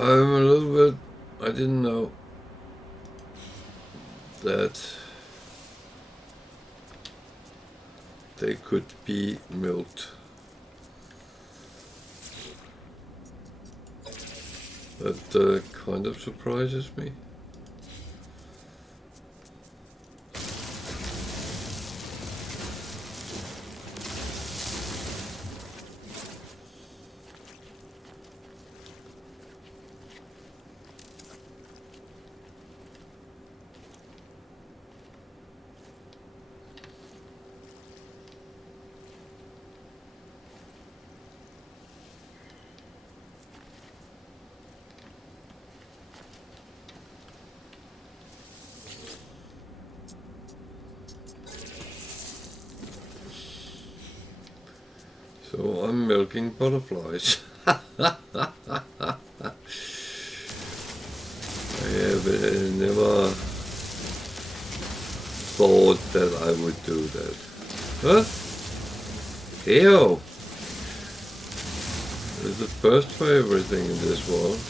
I'm a little bit, I didn't know that they could be milked. That kind of surprises me. So I'm milking butterflies. I have never thought that I would do that. Huh? Ew! There's a first for everything in this world.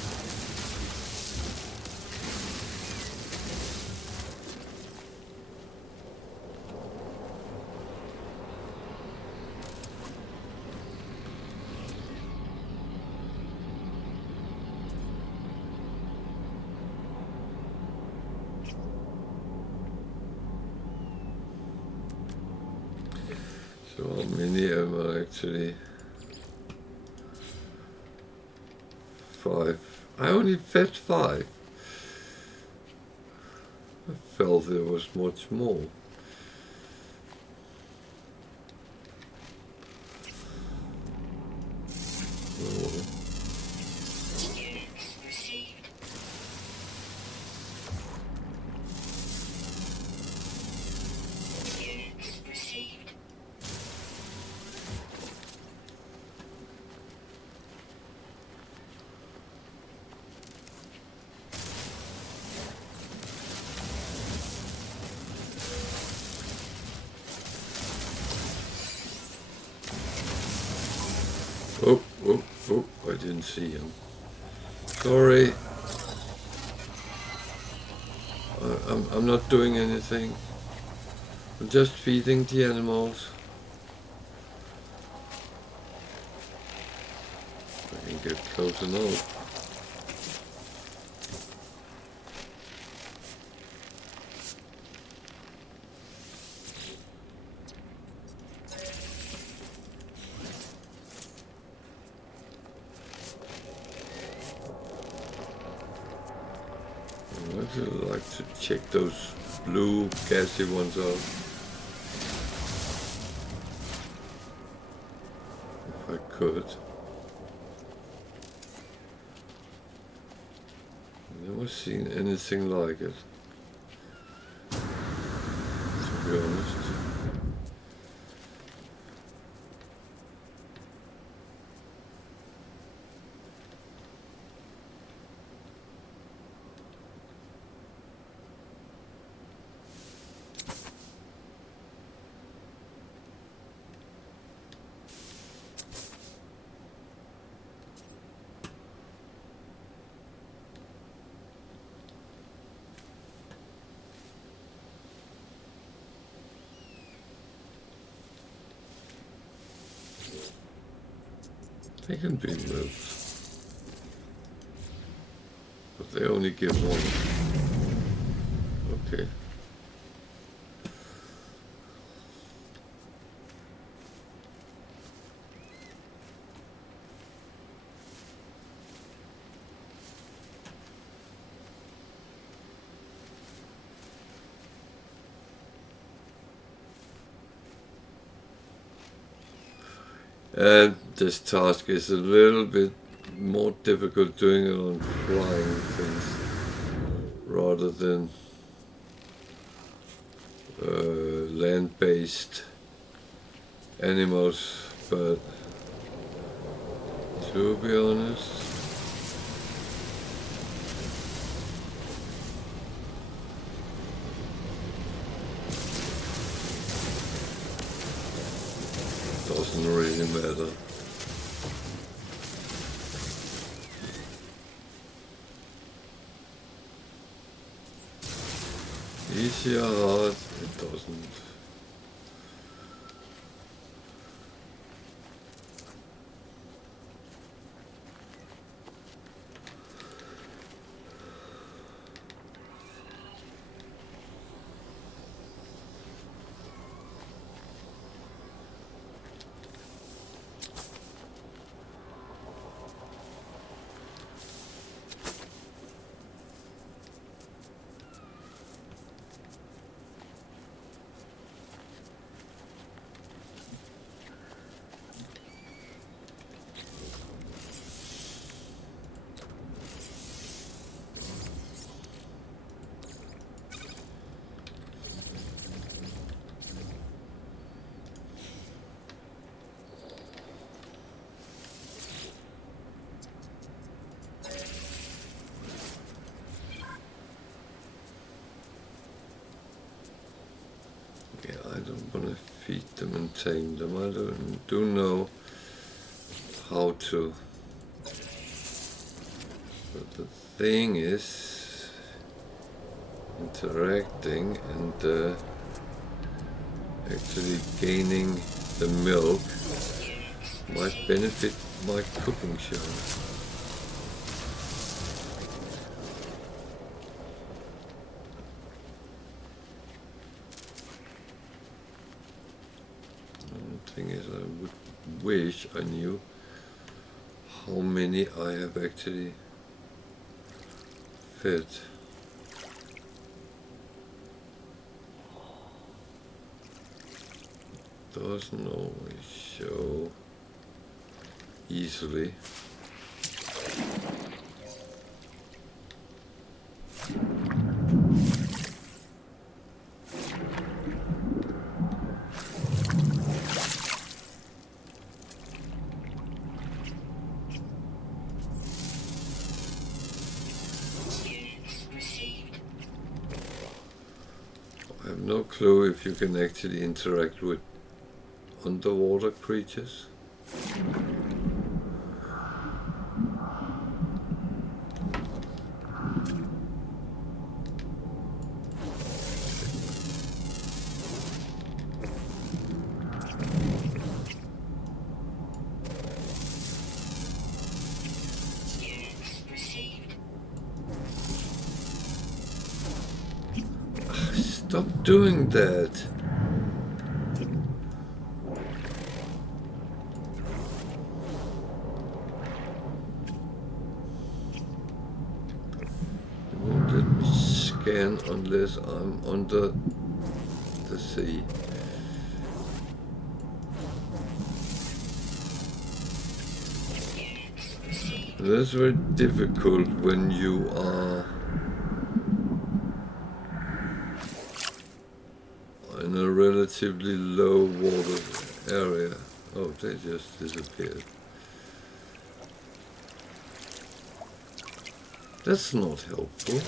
So how many am I actually? 5. I only fed 5. I felt there was much more. Oh. Units received. Units received. Oh, oh, oh, I didn't see him. Sorry. I'm not doing anything. I'm just feeding the animals. I can get close enough. I'd actually like to check those blue gassy ones out. If I could. I've never seen anything like it, to be honest. They can be moved. But they only give one. Okay. And this task is a little bit more difficult doing it on flying things rather than land-based animals, but to be honest, doesn't really matter. Easy or hard, it doesn't. Yeah, I don't want to feed them and tame them. I do know how to. But the thing is, interacting and actually gaining the milk might benefit my cooking show. Thing is, I would wish I knew how many I have actually fed. Doesn't always show easily. I have no clue if you can actually interact with underwater creatures. Stop doing that. You won't let me scan unless I'm under the sea. That's very difficult when you are in a relatively low water area. Oh, they just disappeared. That's not helpful.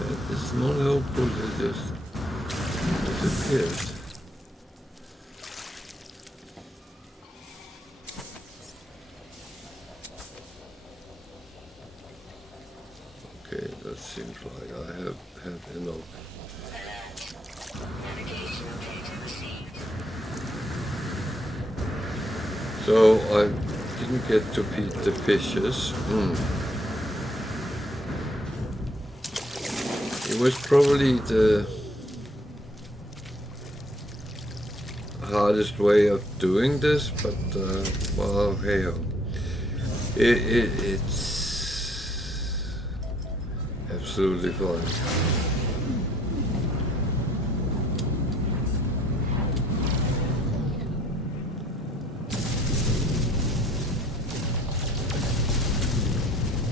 That is not helpful, they just disappeared. That seems like I have had enough. Navigational data received. So I didn't get to feed the fishes. It was probably the hardest way of doing this, but well, hey, it's absolutely fine.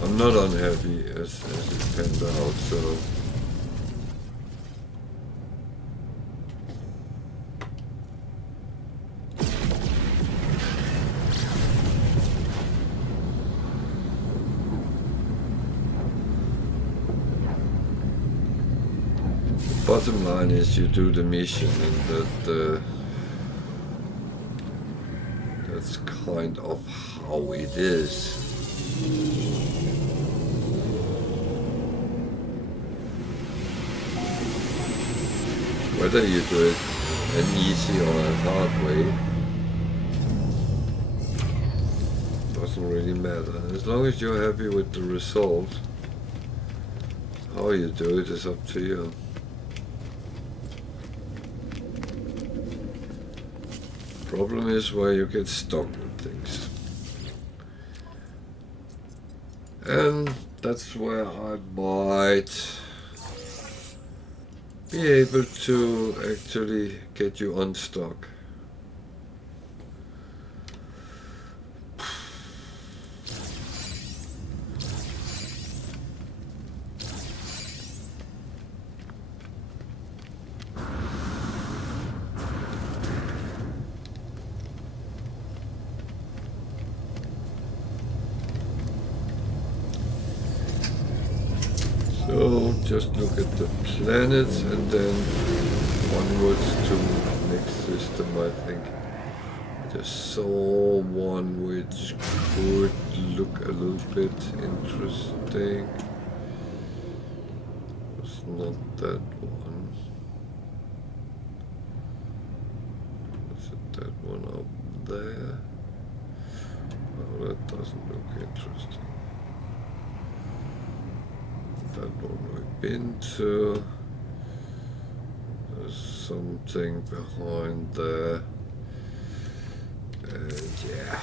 I'm not unhappy as it panned out, so. Bottom line is you do the mission, and that's kind of how it is. Whether you do it an easy or a hard way doesn't really matter. As long as you're happy with the result, how you do it is up to you. Problem is where you get stuck with things. And that's where I might be able to actually get you unstuck. So just look at the planets and then onwards to the next system. I think I just saw one which could look a little bit interesting. It's not that one. Is it that one up there? Oh, that doesn't look interesting. That one we've been to. There's something behind there. And yeah,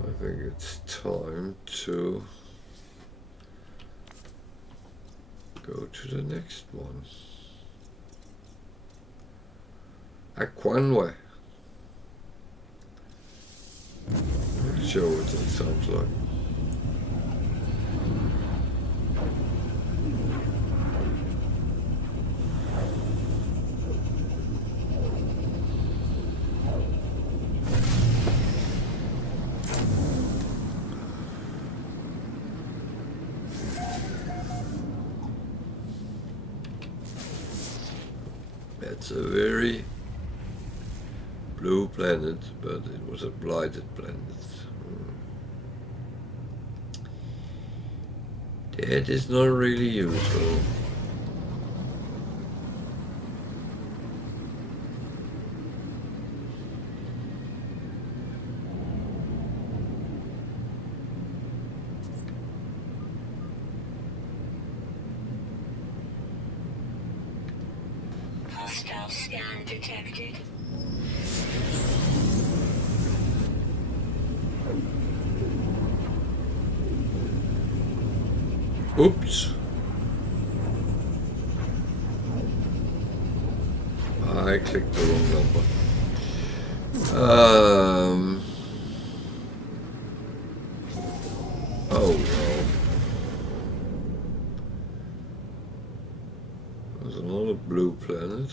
I think it's time to go to the next one. Aquanway. Not sure what that sounds like. It's a very blue planet, but it was a blighted planet. That is not really useful. Hostile scan detected. Oops. I clicked the wrong number. Oh well. There's another blue planet.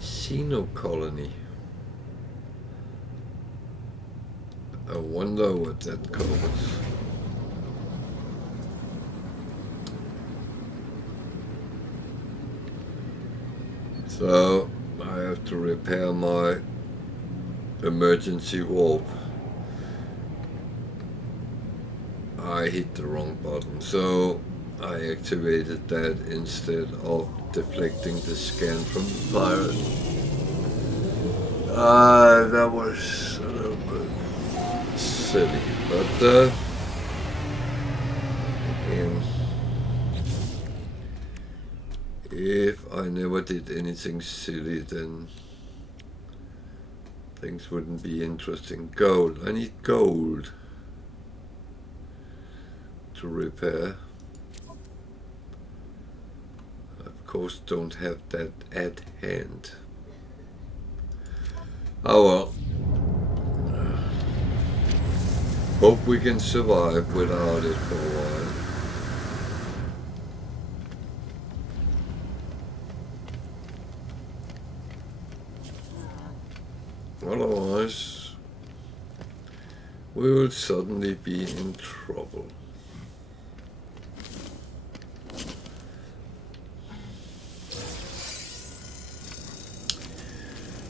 Xeno colony. I wonder what that covers. So I have to repair my emergency warp. I hit the wrong button, so I activated that instead of deflecting the scan from the pirate. That was a little bit silly, but again, if I never did anything silly, then things wouldn't be interesting. Gold. I need gold to repair. Of course, don't have that at hand. Oh well. Hope we can survive without it for a while. Otherwise, we will suddenly be in trouble.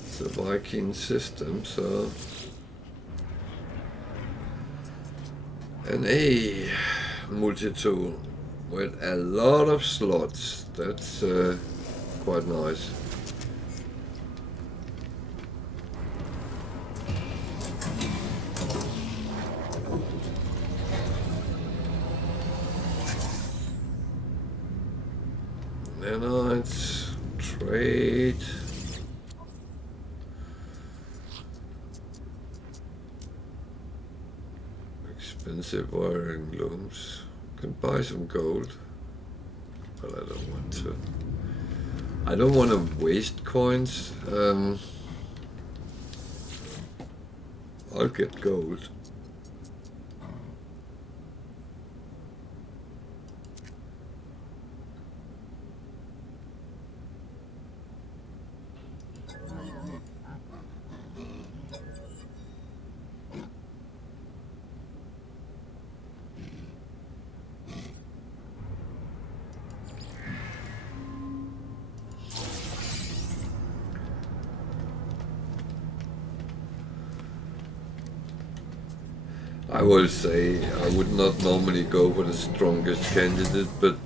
It's a Viking system, so an A multi-tool with a lot of slots. That's quite nice. Nanites, trade. Expensive wiring looms. Can buy some gold, but I don't want to. I don't want to waste coins. I'll get gold. I will say I would not normally go for the strongest candidate, but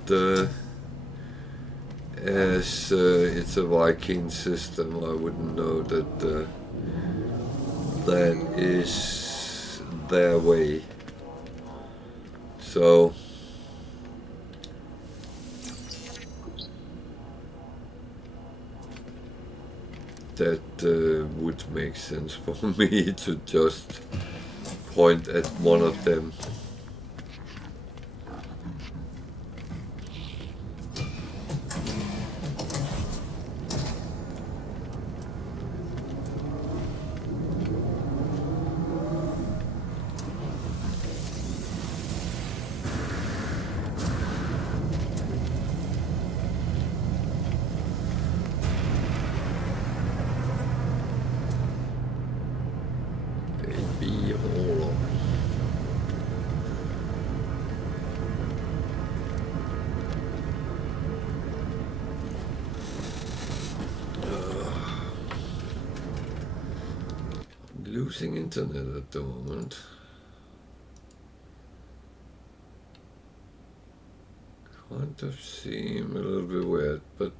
as it's a Viking system, I wouldn't know that that is their way. So that would make sense for me to just point at one of them. Maybe all of losing internet at the moment. Kind of seem a little bit weird, but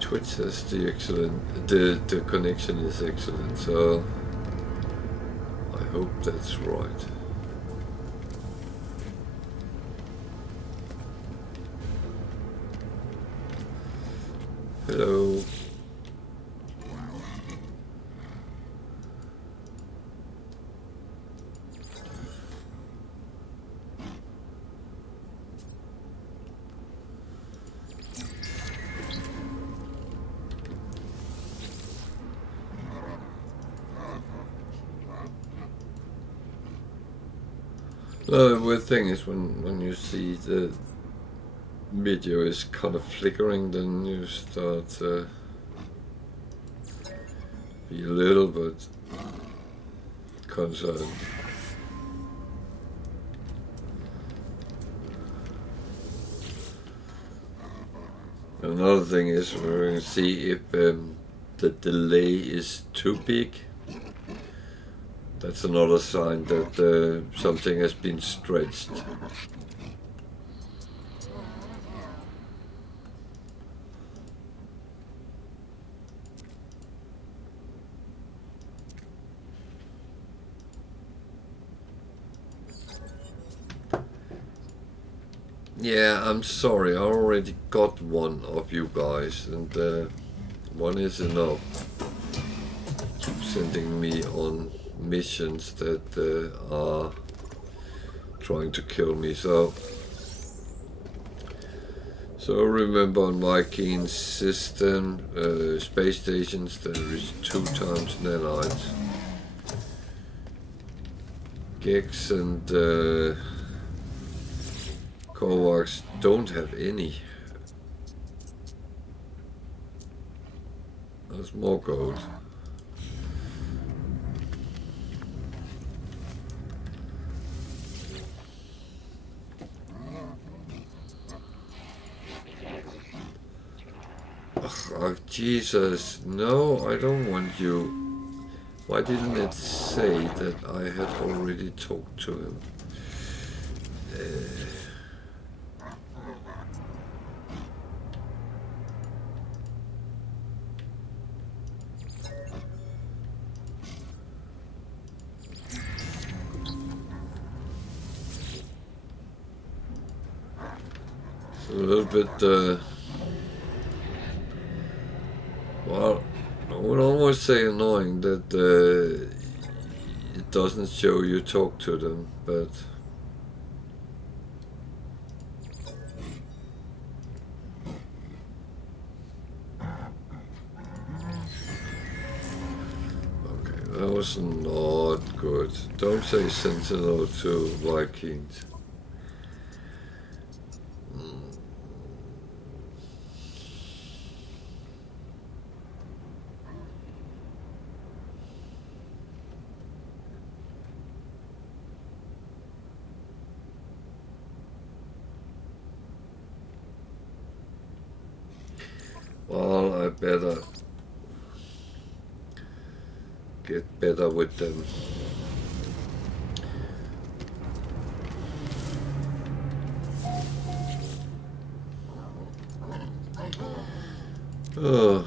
Twitch says the connection is excellent, so I hope that's right. Hello. The weird thing is when you see the video is kind of flickering, then you start be a little bit concerned. Another thing is we're going to see if the delay is too big. That's another sign that something has been stretched. Yeah, I'm sorry, I already got one of you guys, and one is enough. Keep sending me on missions that are trying to kill me, so remember on my Keen system, space stations, there is 2 times nanites. Gex and Kovacs don't have any. That's more gold. Oh, Jesus, no, I don't want you. Why didn't it say that I had already talked to him? A little bit, well, I would almost say annoying that it doesn't show you talk to them, but okay, that was not good. Don't say Sentinel to Vikings. Well, I better get better with them. Oh.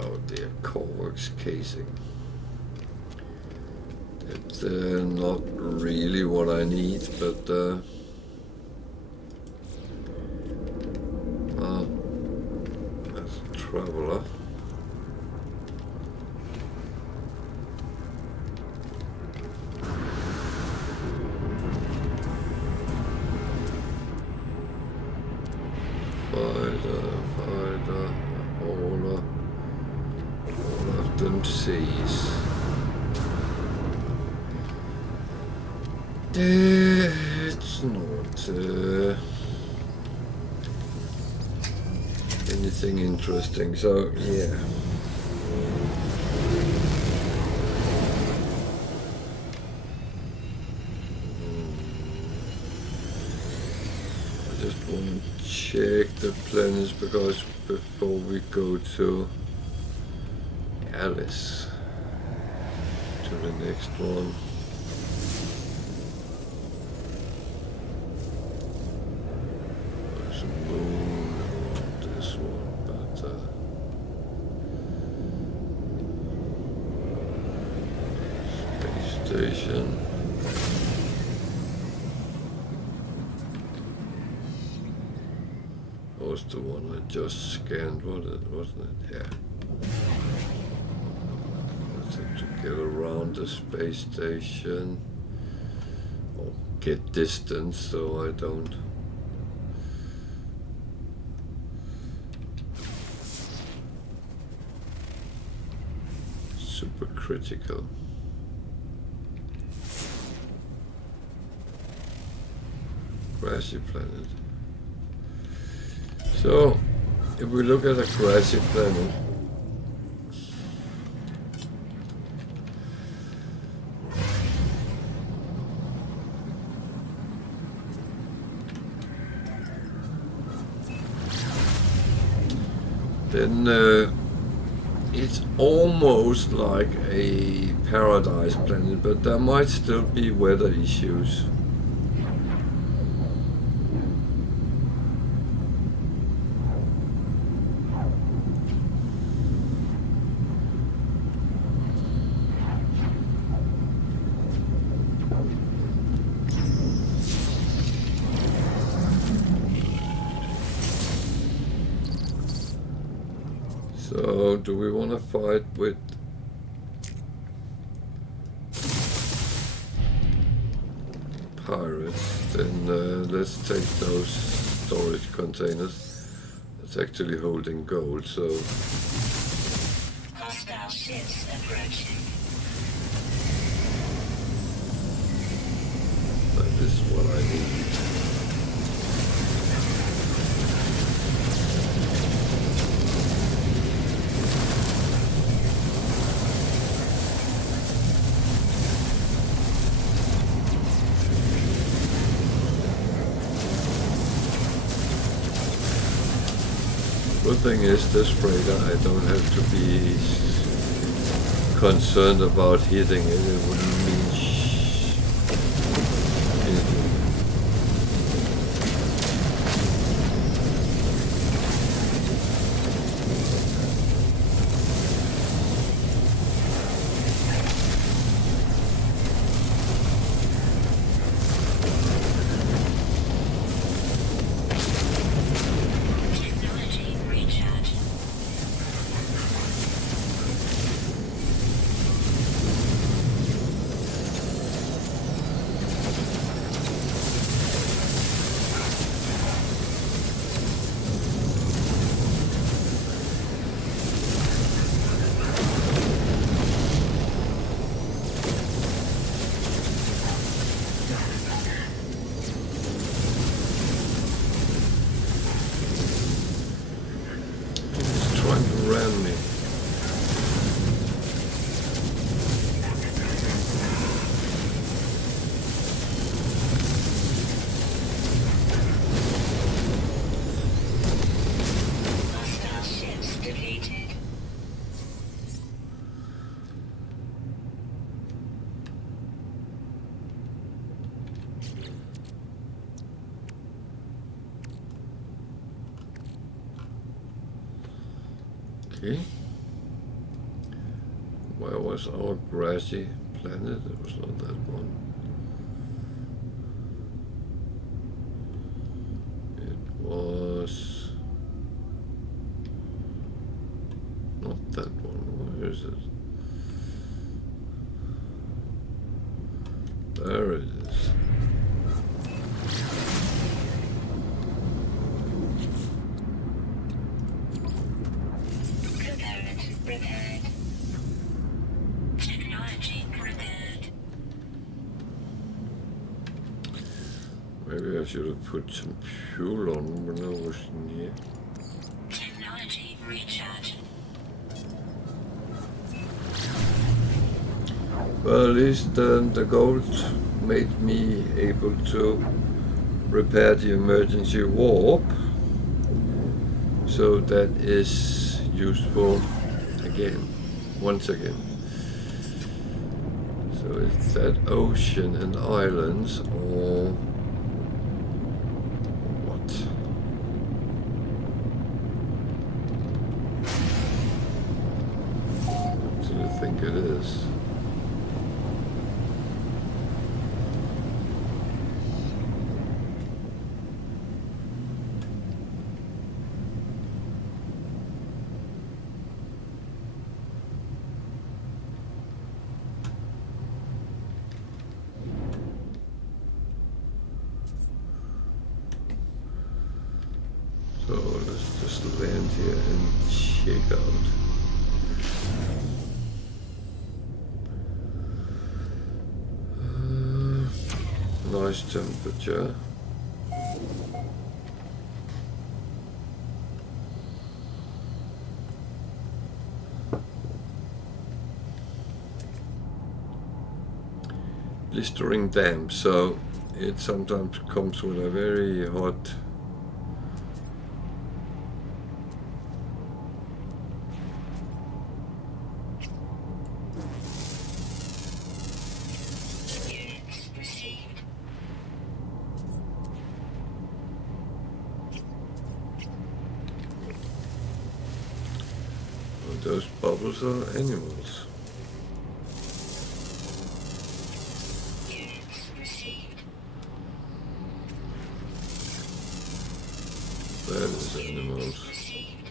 Oh dear, Coreworks casing. It's not really what I need, but as a traveler. Fighter, all of them seas. It's not anything interesting, so yeah. I just want to check the planets because before we go to Alice, to the next one. There's a moon on this one, but space station. That was the one I just scanned, wasn't it? Yeah. To get around the space station or get distance so I don't super critical. Grassy planet. So, if we look at a grassy planet, then it's almost like a paradise planet, but there might still be weather issues. So, do we want to fight with pirates? Then let's take those storage containers. It's actually holding gold, so Hostile ships approaching. that is what I need. Good thing is this freighter, I don't have to be concerned about hitting it. It wouldn't mean anything. Technology recharge. It's trying to ram me. Hostile ships defeated. Okay. Where was our grassy planet? It was not that one. It was not that one. Where is it? There it is. Prepared. Technology prepared. Maybe I should have put some fuel on when I was near. Technology recharge. Well, at least the gold made me able to repair the emergency warp. So that is useful again, once again. So it's that ocean and islands, or what? What do you think it is? So let's just land here and check out. Nice temperature. blistering damp, so it sometimes comes with a very hot Units received. those bubbles are animals. Units received. That is animals. Received.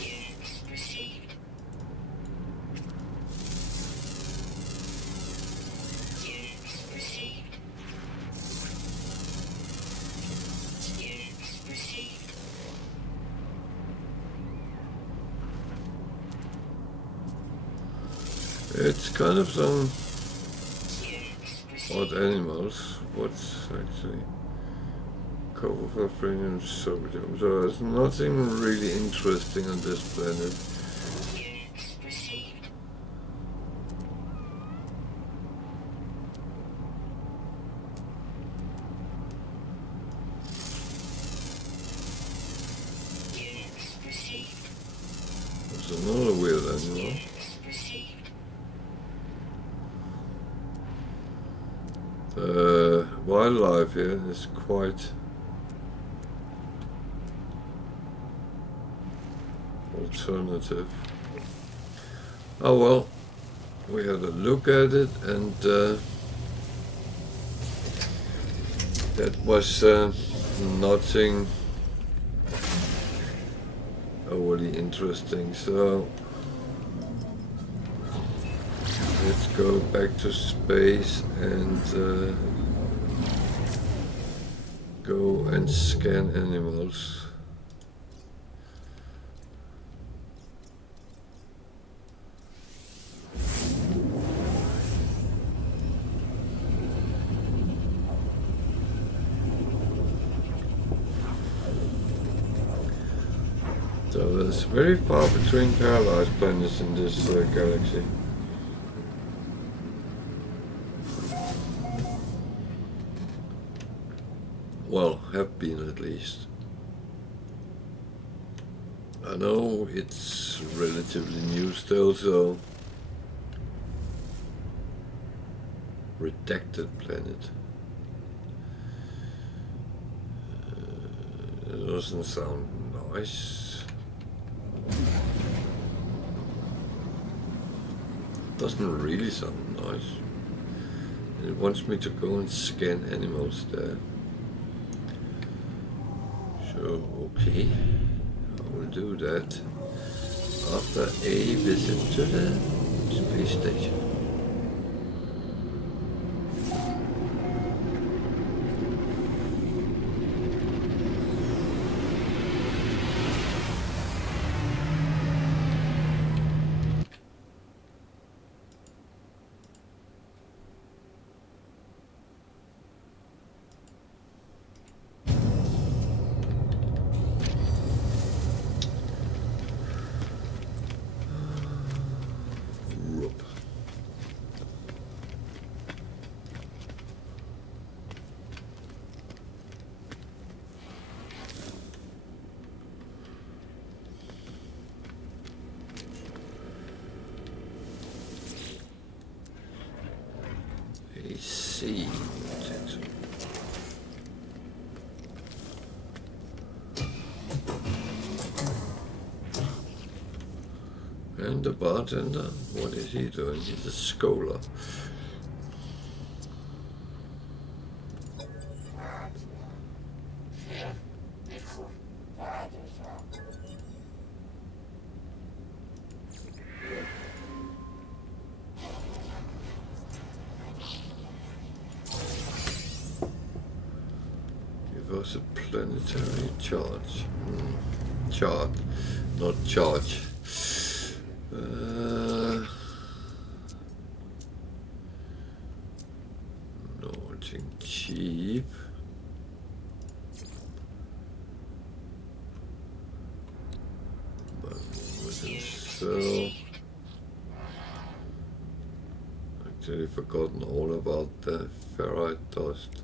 Units received. Units received. Units received. It's kind of some Units odd received. animals. What's actually cover for premium sodium? So there's nothing really interesting on this planet. Units received. Units received. There's another weird animal. Units received. The wildlife here is quite alternative. Oh well, we had a look at it, and that was nothing overly interesting. So let's go back to space and go and scan animals. So there's very far between paralyzed planets in this galaxy. Well, have been at least. I know it's relatively new still, so redacted planet. It doesn't sound nice. Doesn't really sound nice. And it wants me to go and scan animals there. So, okay, I will do that after a visit to the space station. See. And the bartender, what is he doing? He's a scholar. Give us a planetary charge. Chart, not charge. Nothing cheap. But with this So received. actually forgotten all about the ferrite dust.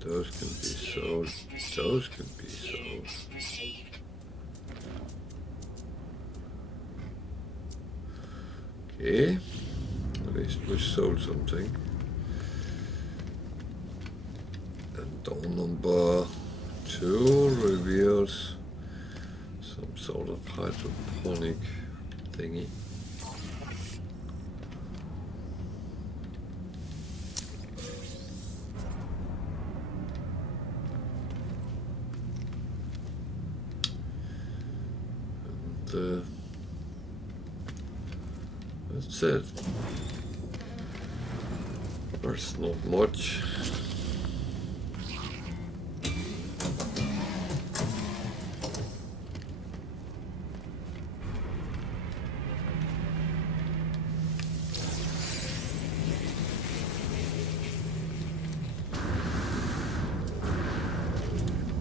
Those can be sold. Those can be sold. Units received. Okay, at least we sold something. And door number 2 reveals some sort of hydroponic thingy. And that's it. There's not much.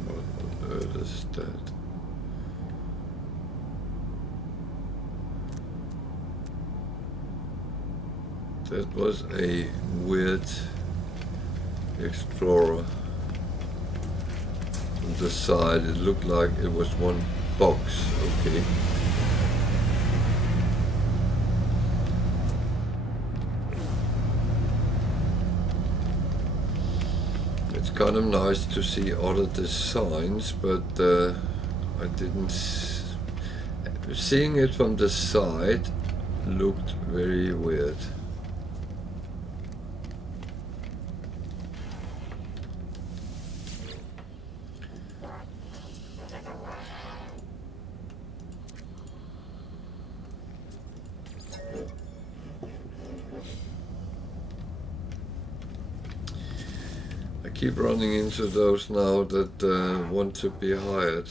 What on earth is that? That was a weird explorer. On the side, it looked like it was one box. Okay. It's kind of nice to see other designs, but I didn't. Seeing it from the side looked very weird. I keep running into those now that want to be hired.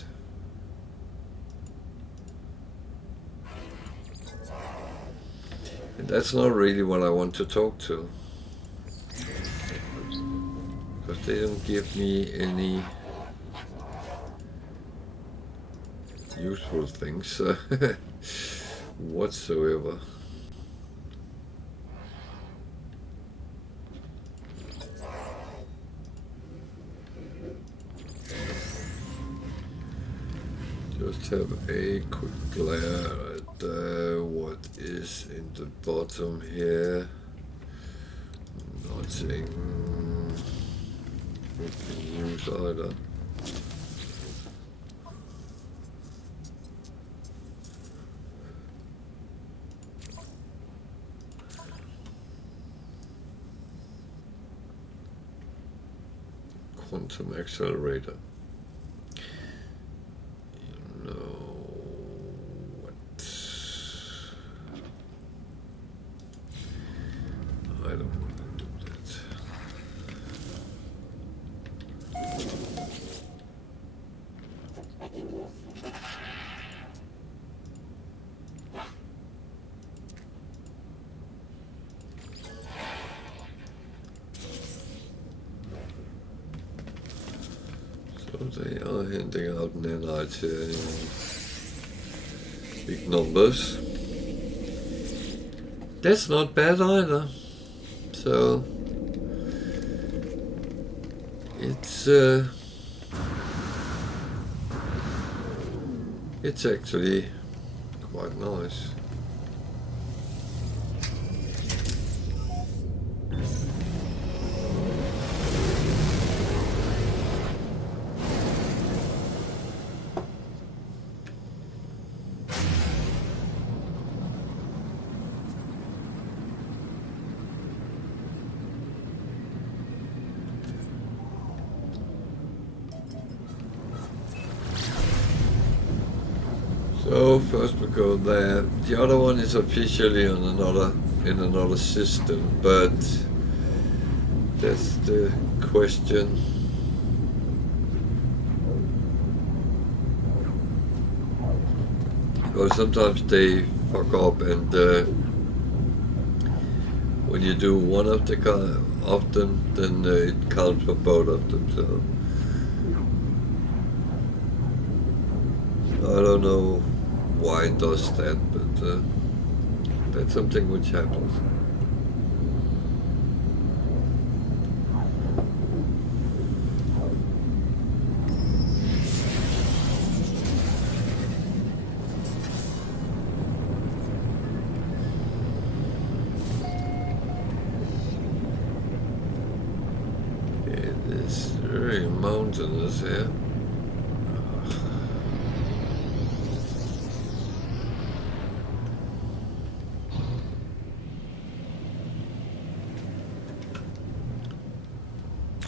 And that's not really what I want to talk to. Because they don't give me any useful things whatsoever. Just have a quick glare at what is in the bottom here. Nothing we can use either. Quantum accelerator. You know what? I don't want to do that. So they are handing out nanites here in big numbers. That's not bad either. So it's actually quite nice. So first we go there. The other one is officially on in another system, but that's the question. Well, sometimes they fuck up, and when you do one of them, then it counts for both of them. So I don't know why it does that, but that's something which happens. It is very mountainous here.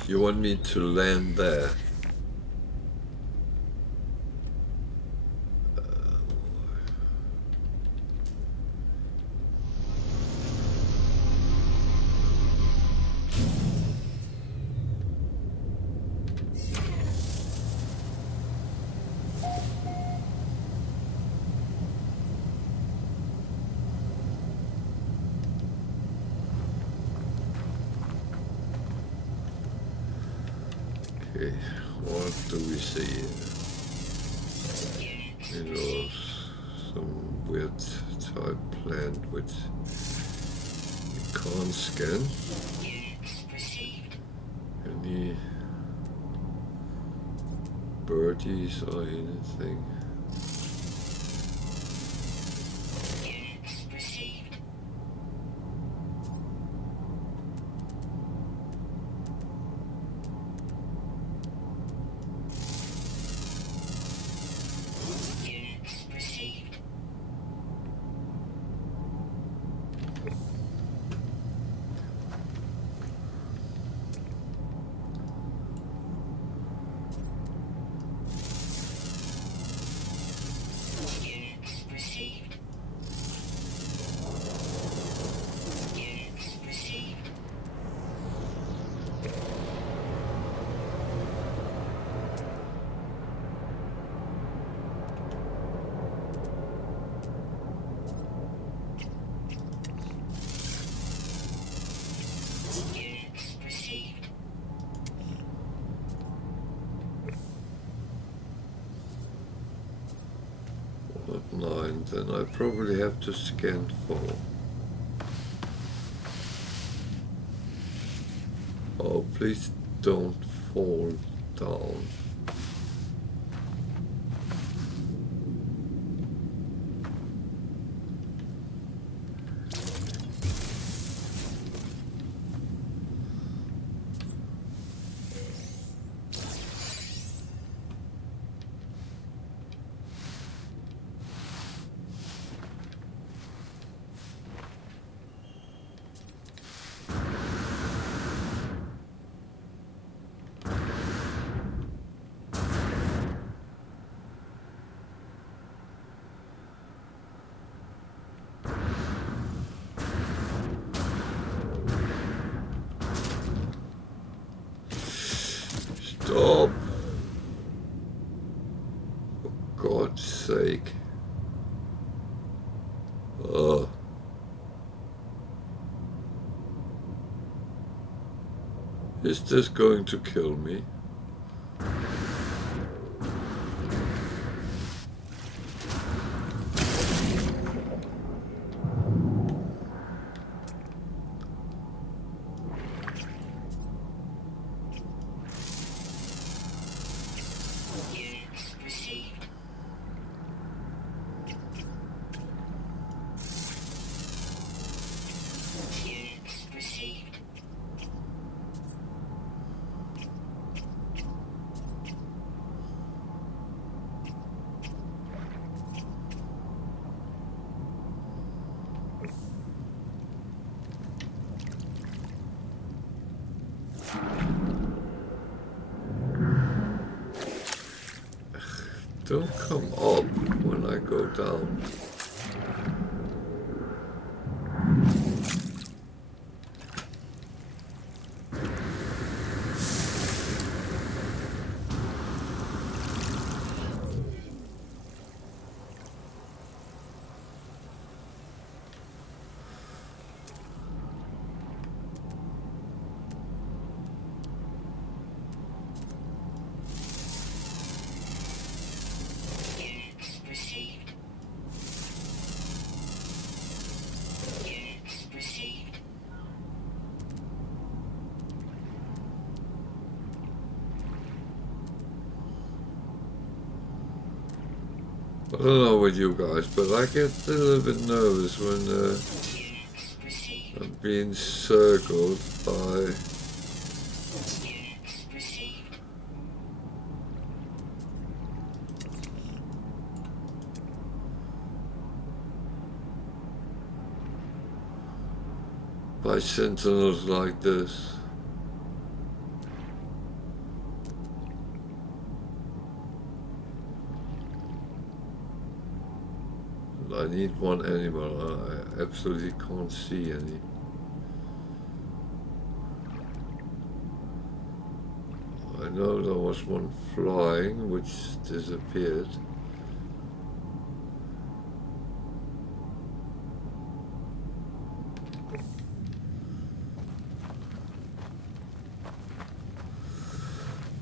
You want me to land there? Okay, what do we see here? You know, some weird type plant which you can't scan. Any birdies or anything? Not 9, then I probably have to scan 4. Oh, please don't fall down. Stop! For God's sake. Ugh. Is this going to kill me? Don't come up when I go down. I don't know with you guys, but I get a little bit nervous when Units received. I'm being circled by... Units received. by sentinels like this. I need one animal. I absolutely can't see any. I know there was one flying which disappeared.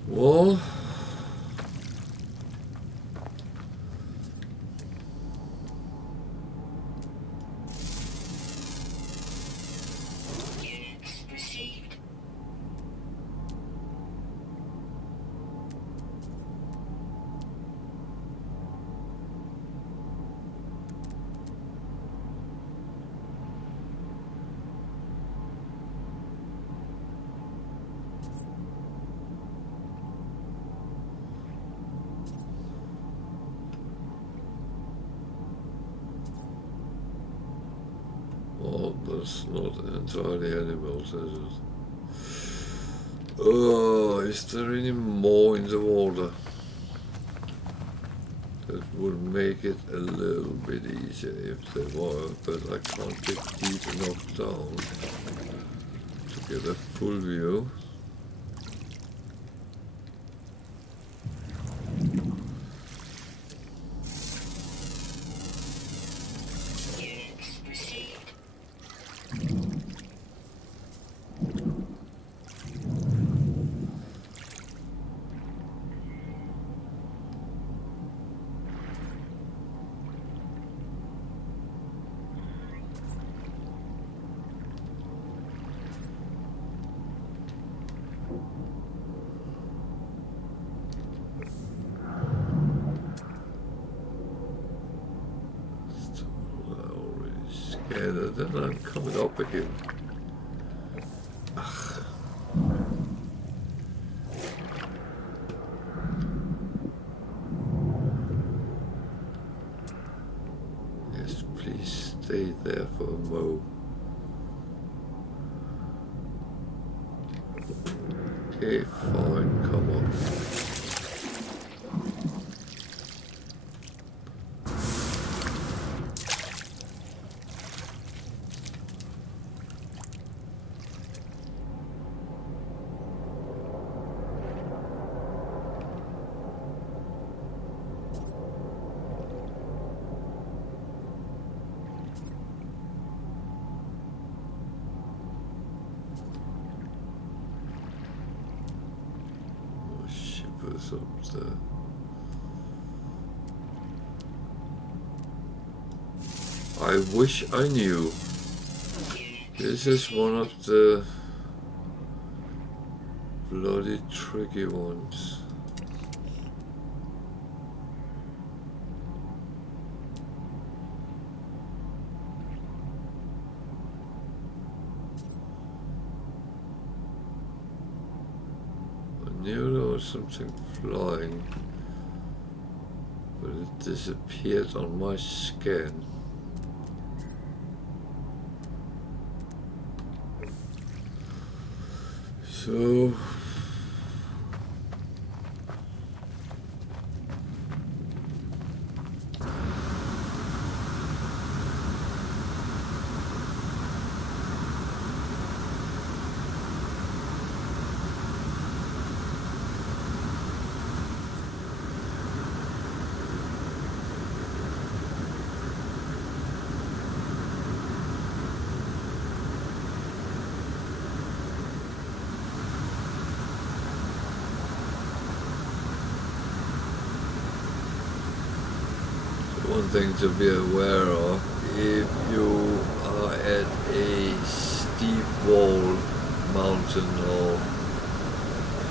Well, Units received. well, that's not entirely animals, is it? Oh, is there any more in the water? That would make it a little bit easier if there were, but I can't get deep enough down to get a full view. Units received. I already scanned it, and I'm coming up again. Yes, please stay there for a mo. Okay, fine, come on. Up there. I wish I knew. This is one of the bloody tricky ones. I knew there was something flying, but it disappeared on my scan. So one thing to be aware of, if you are at a steep wall, mountain or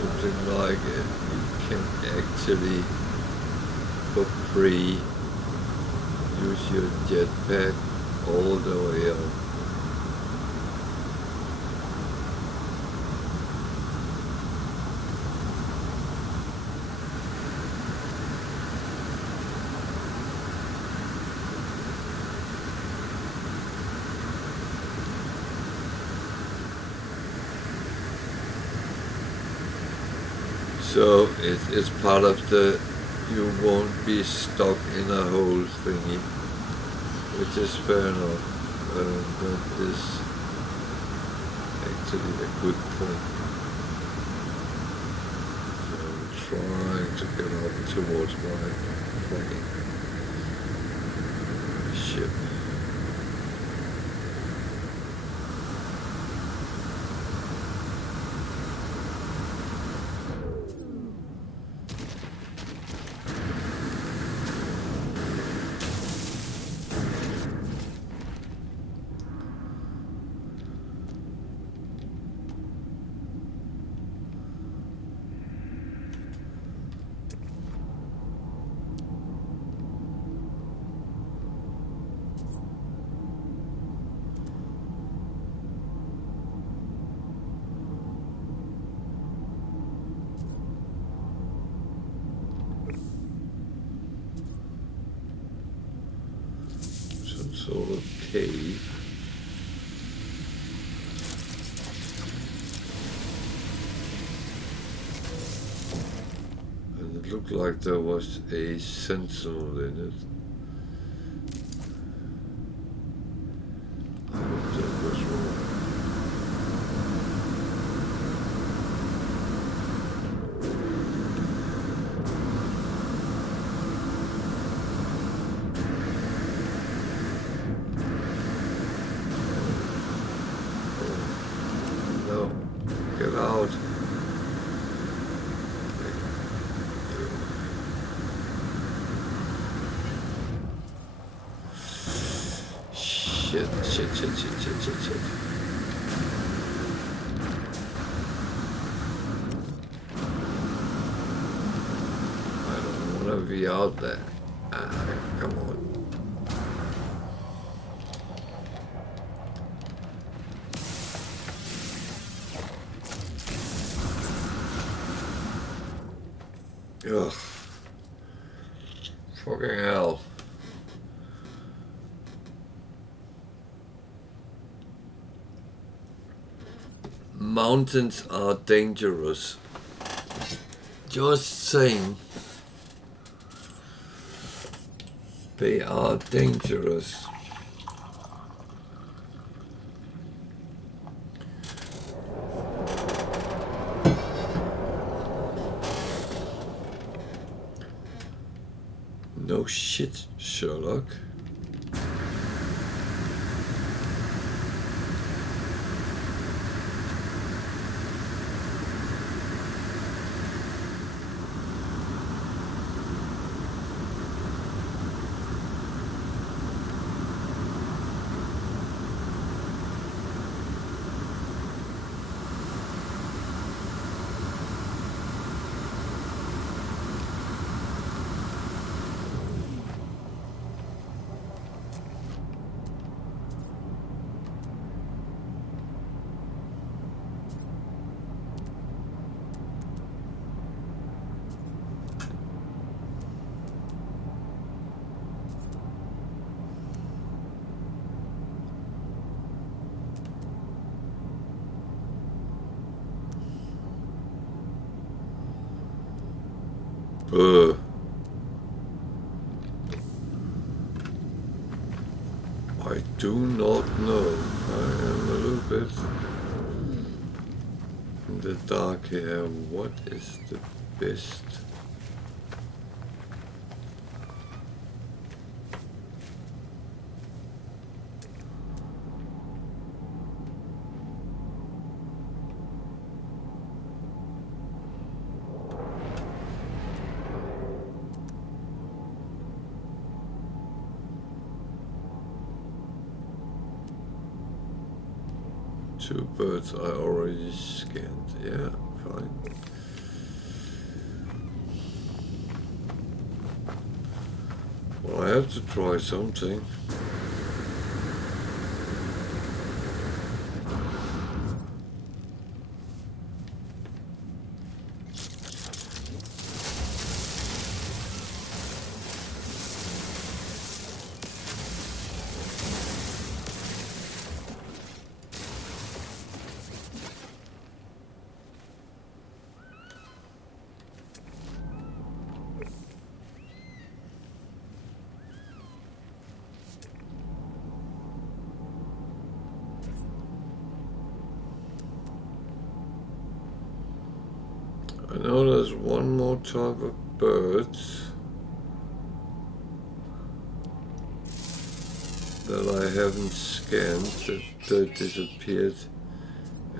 something like it, you can actually, for free, use your jetpack all the way up. So it's part of the, you won't be stuck in a hole thingy, which is fair enough. That is actually a good thing. So I'm trying to get up towards my plane. Ship. Sort of cave. And it looked like there was a sentinel in it. I hope that was wrong. Get out. Shit. I don't want to be out there. Come on. Ugh. Fucking hell. Mountains are dangerous. Just saying. They are dangerous. No shit, Sherlock. I do not know. I am a little bit in the dark here. What is the best? Two birds I already scanned. Yeah, fine. Well, I have to try something. I know there's one more type of bird that I haven't scanned, that disappeared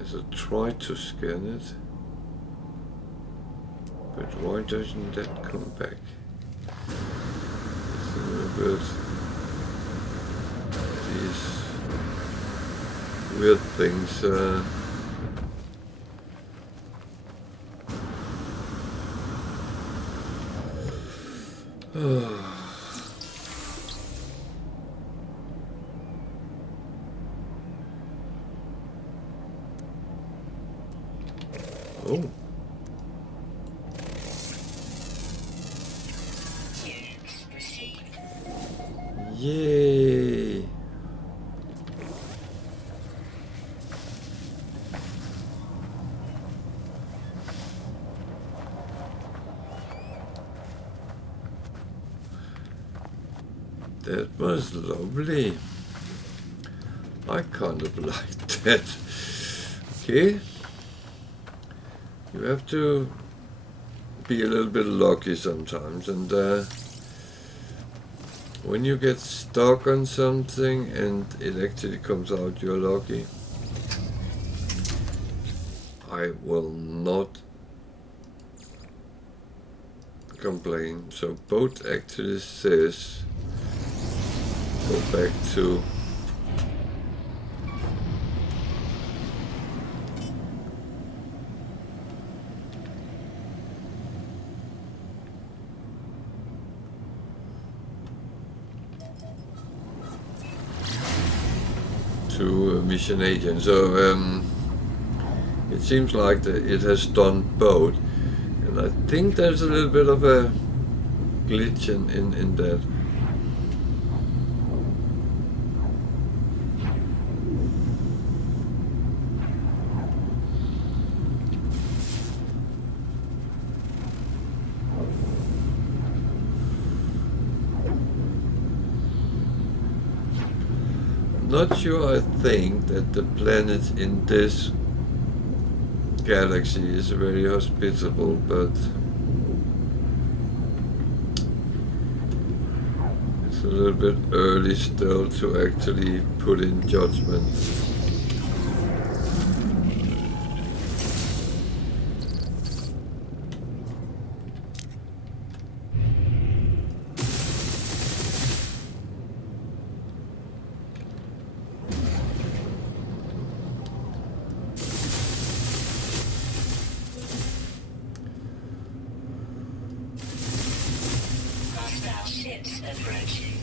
as I tried to scan it. But why doesn't that come back? It's a little bit these weird things. Oh. Units received. Yay! That was lovely. I kind of like that. Okay. You have to be a little bit lucky sometimes, and when you get stuck on something and it actually comes out you're lucky, I will not complain. So boat actually says go back to mission agent. So it seems like it has done both, and I think there's a little bit of a glitch in that. Not sure I think that the planet in this galaxy is very hospitable, but it's a little bit early still to actually put in judgment. Hostile ships approaching.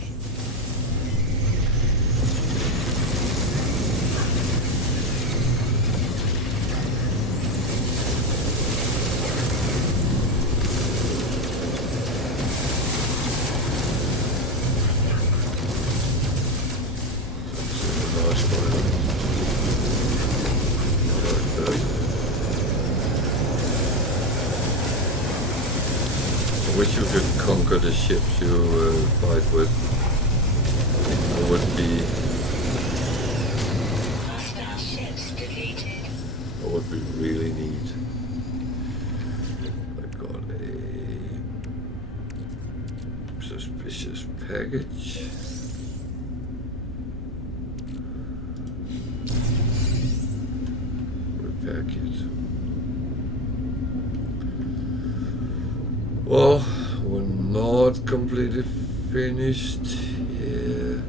I wish you could conquer the ships you fight with. It would be. Hostile ships defeated. That would be really neat. I got a suspicious package. Repair kit. Well, we're not completely finished here.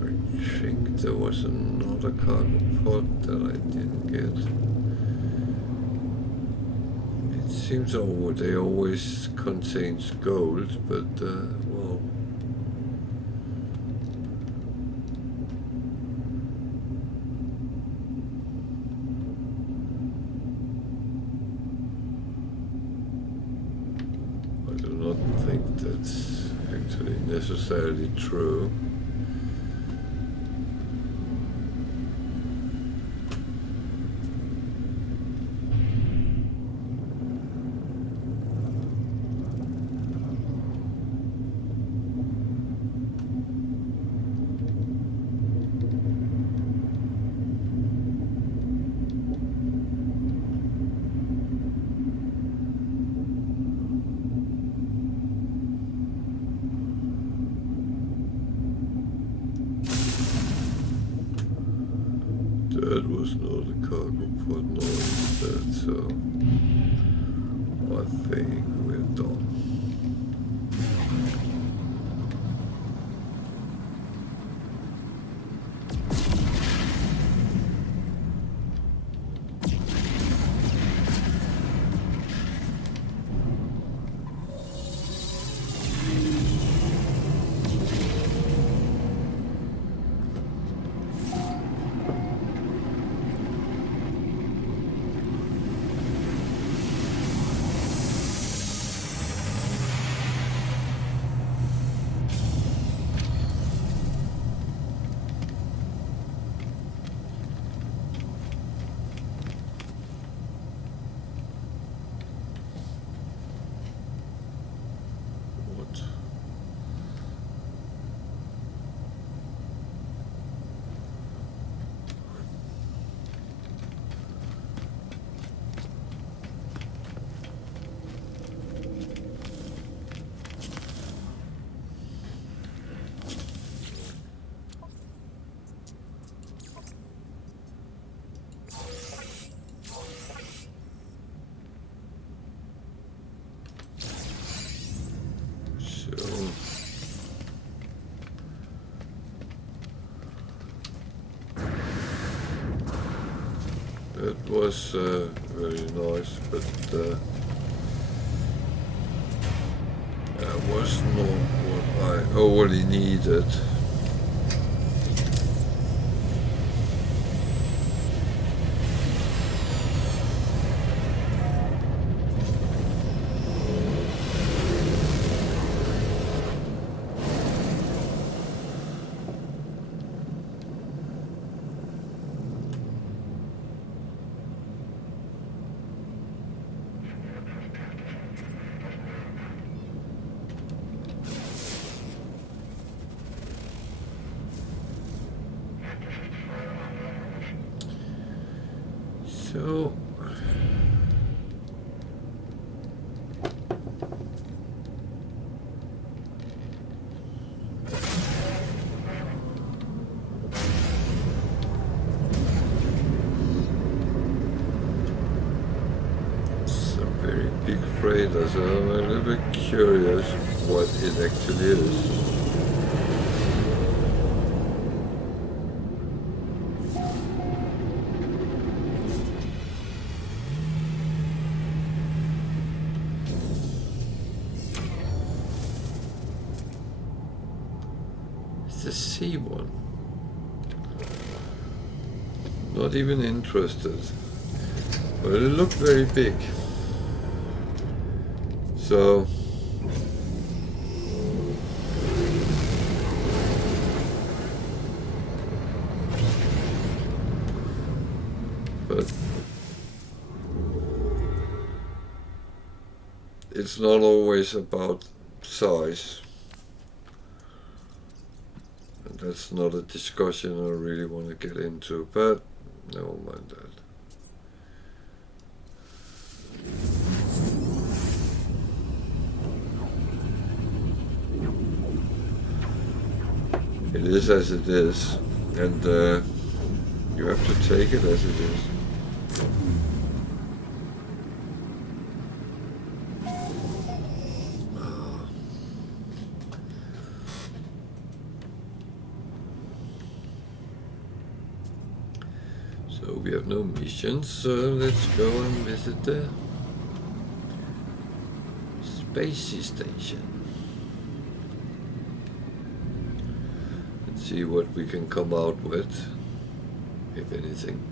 I think there was another cargo pod that I didn't get. It seems they always contains gold, but well, do not think that's actually necessarily true. That was not a cargo pod noise, so I think we're done. That was very nice, but that was not what I overly needed. So it's a very big freighter, so I'm a little bit curious what it actually is. The C one. Not even interested. But it looked very big. So but it's not always about size. That's not a discussion I really want to get into, but never mind that. It is as it is, and you have to take it as it is. So we have no missions, so let's go and visit the space station. Let's see what we can come out with, if anything.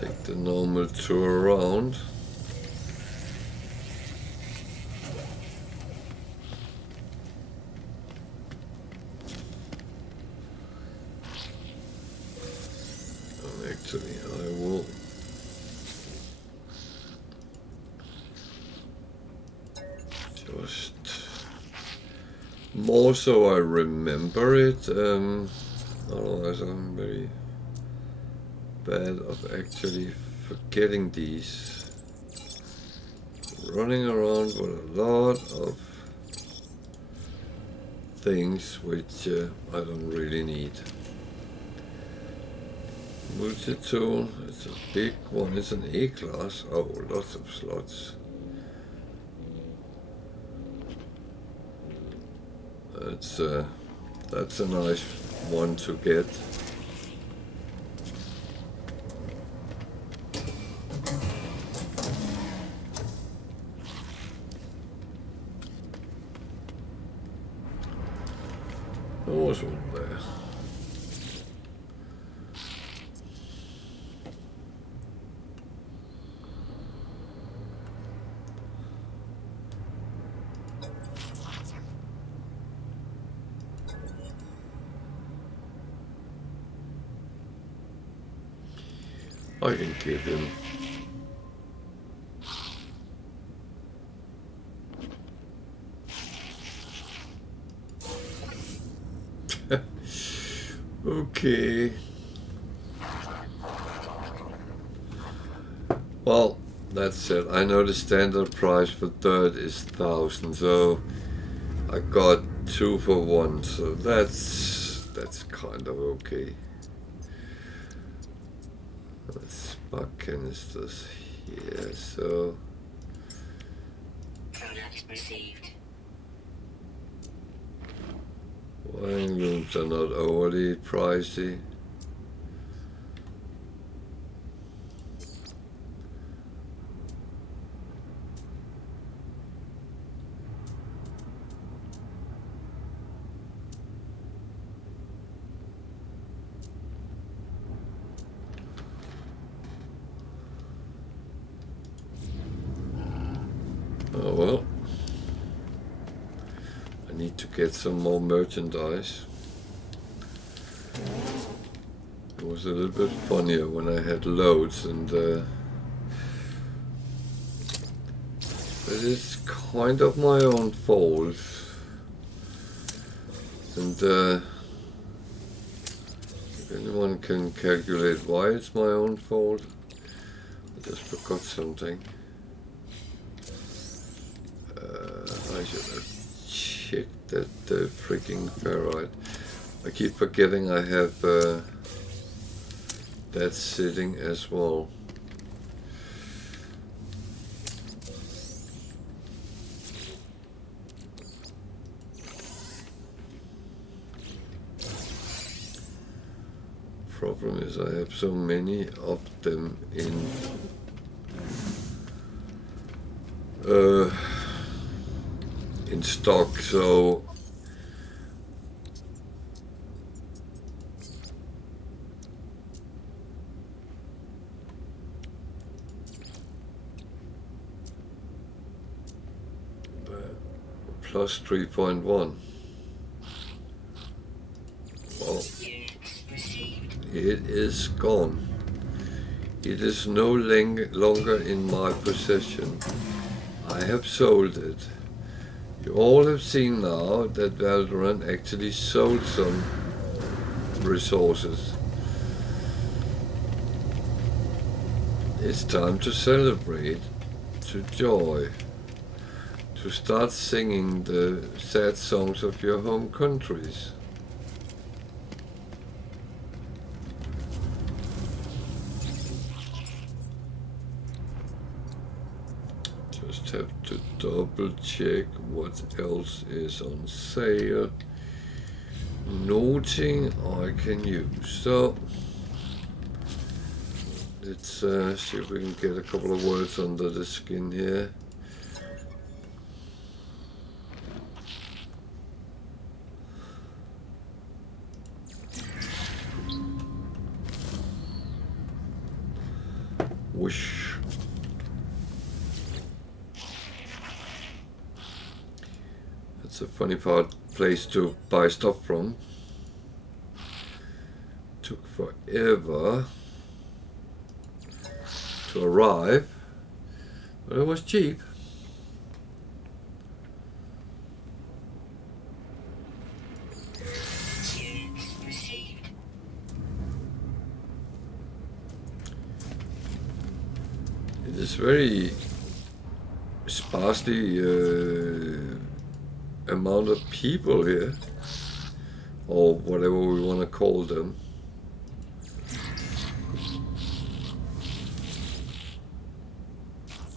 Take the normal tour around. And actually, I will just more so I remember it. Otherwise, I'm very bad of actually forgetting these. Running around with a lot of things which I don't really need. Multi-tool, it's a big one, it's an A-class. Oh, lots of slots. That's a nice one to get. There was one there. I can give him. Okay. Well, that's it. I know the standard price for dirt is 1,000, so I got 2 for 1, so that's kind of okay. Spark canisters here, so Product received. wiring looms are not overly pricey. Oh well, I need to get some more merchandise. It was a little bit funnier when I had loads, and but it's kind of my own fault. And if anyone can calculate why it's my own fault, I just forgot something. I should have checked that freaking ferrite. I keep forgetting I have that sitting as well. Problem is I have so many of them in stock, so plus 3.1. Well, it is gone. It is no longer in my possession. I have sold it. You all have seen now that Valorant actually sold some resources. It's time to celebrate, to joy, to start singing the sad songs of your home countries. Just have to double check what else is on sale. Noting I can use. So let's see if we can get a couple of words under the skin here. Whoosh. That's a funny place to buy stuff from. Took forever to arrive, but it was cheap. Units received. It is very sparsely amount of people here, or whatever we want to call them.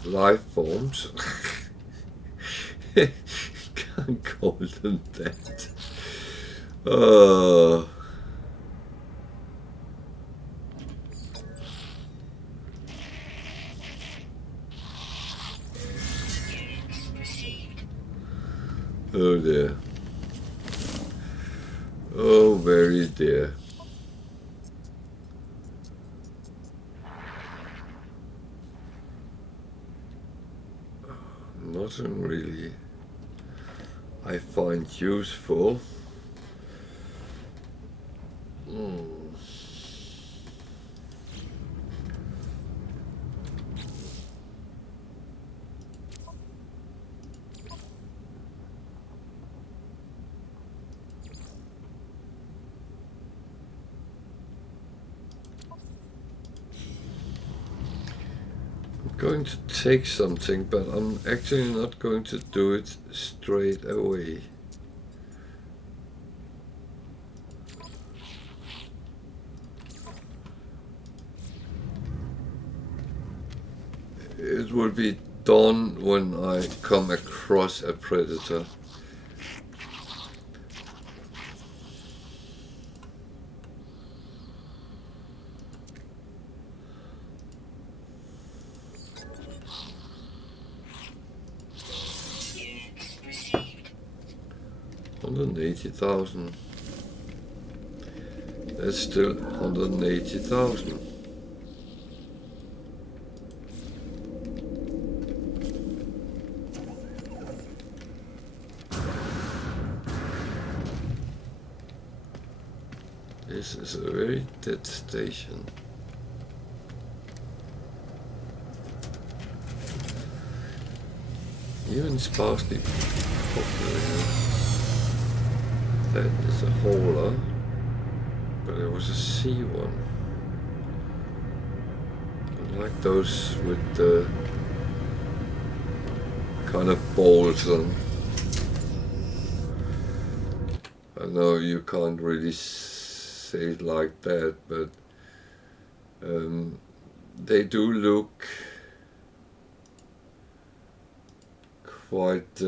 Life forms. Can't call them that. Units received. Oh dear. Oh, very dear. Nothing really I find useful. Going to take something, but I'm actually not going to do it straight away. It will be done when I come across a predator. Units received. 180,000. That's still 180,000. This is a very dead station. Even sparsely populated. That is a hauler, but it was a C one. I like those with the kind of balls on. I know you can't really say it like that, but they do look quite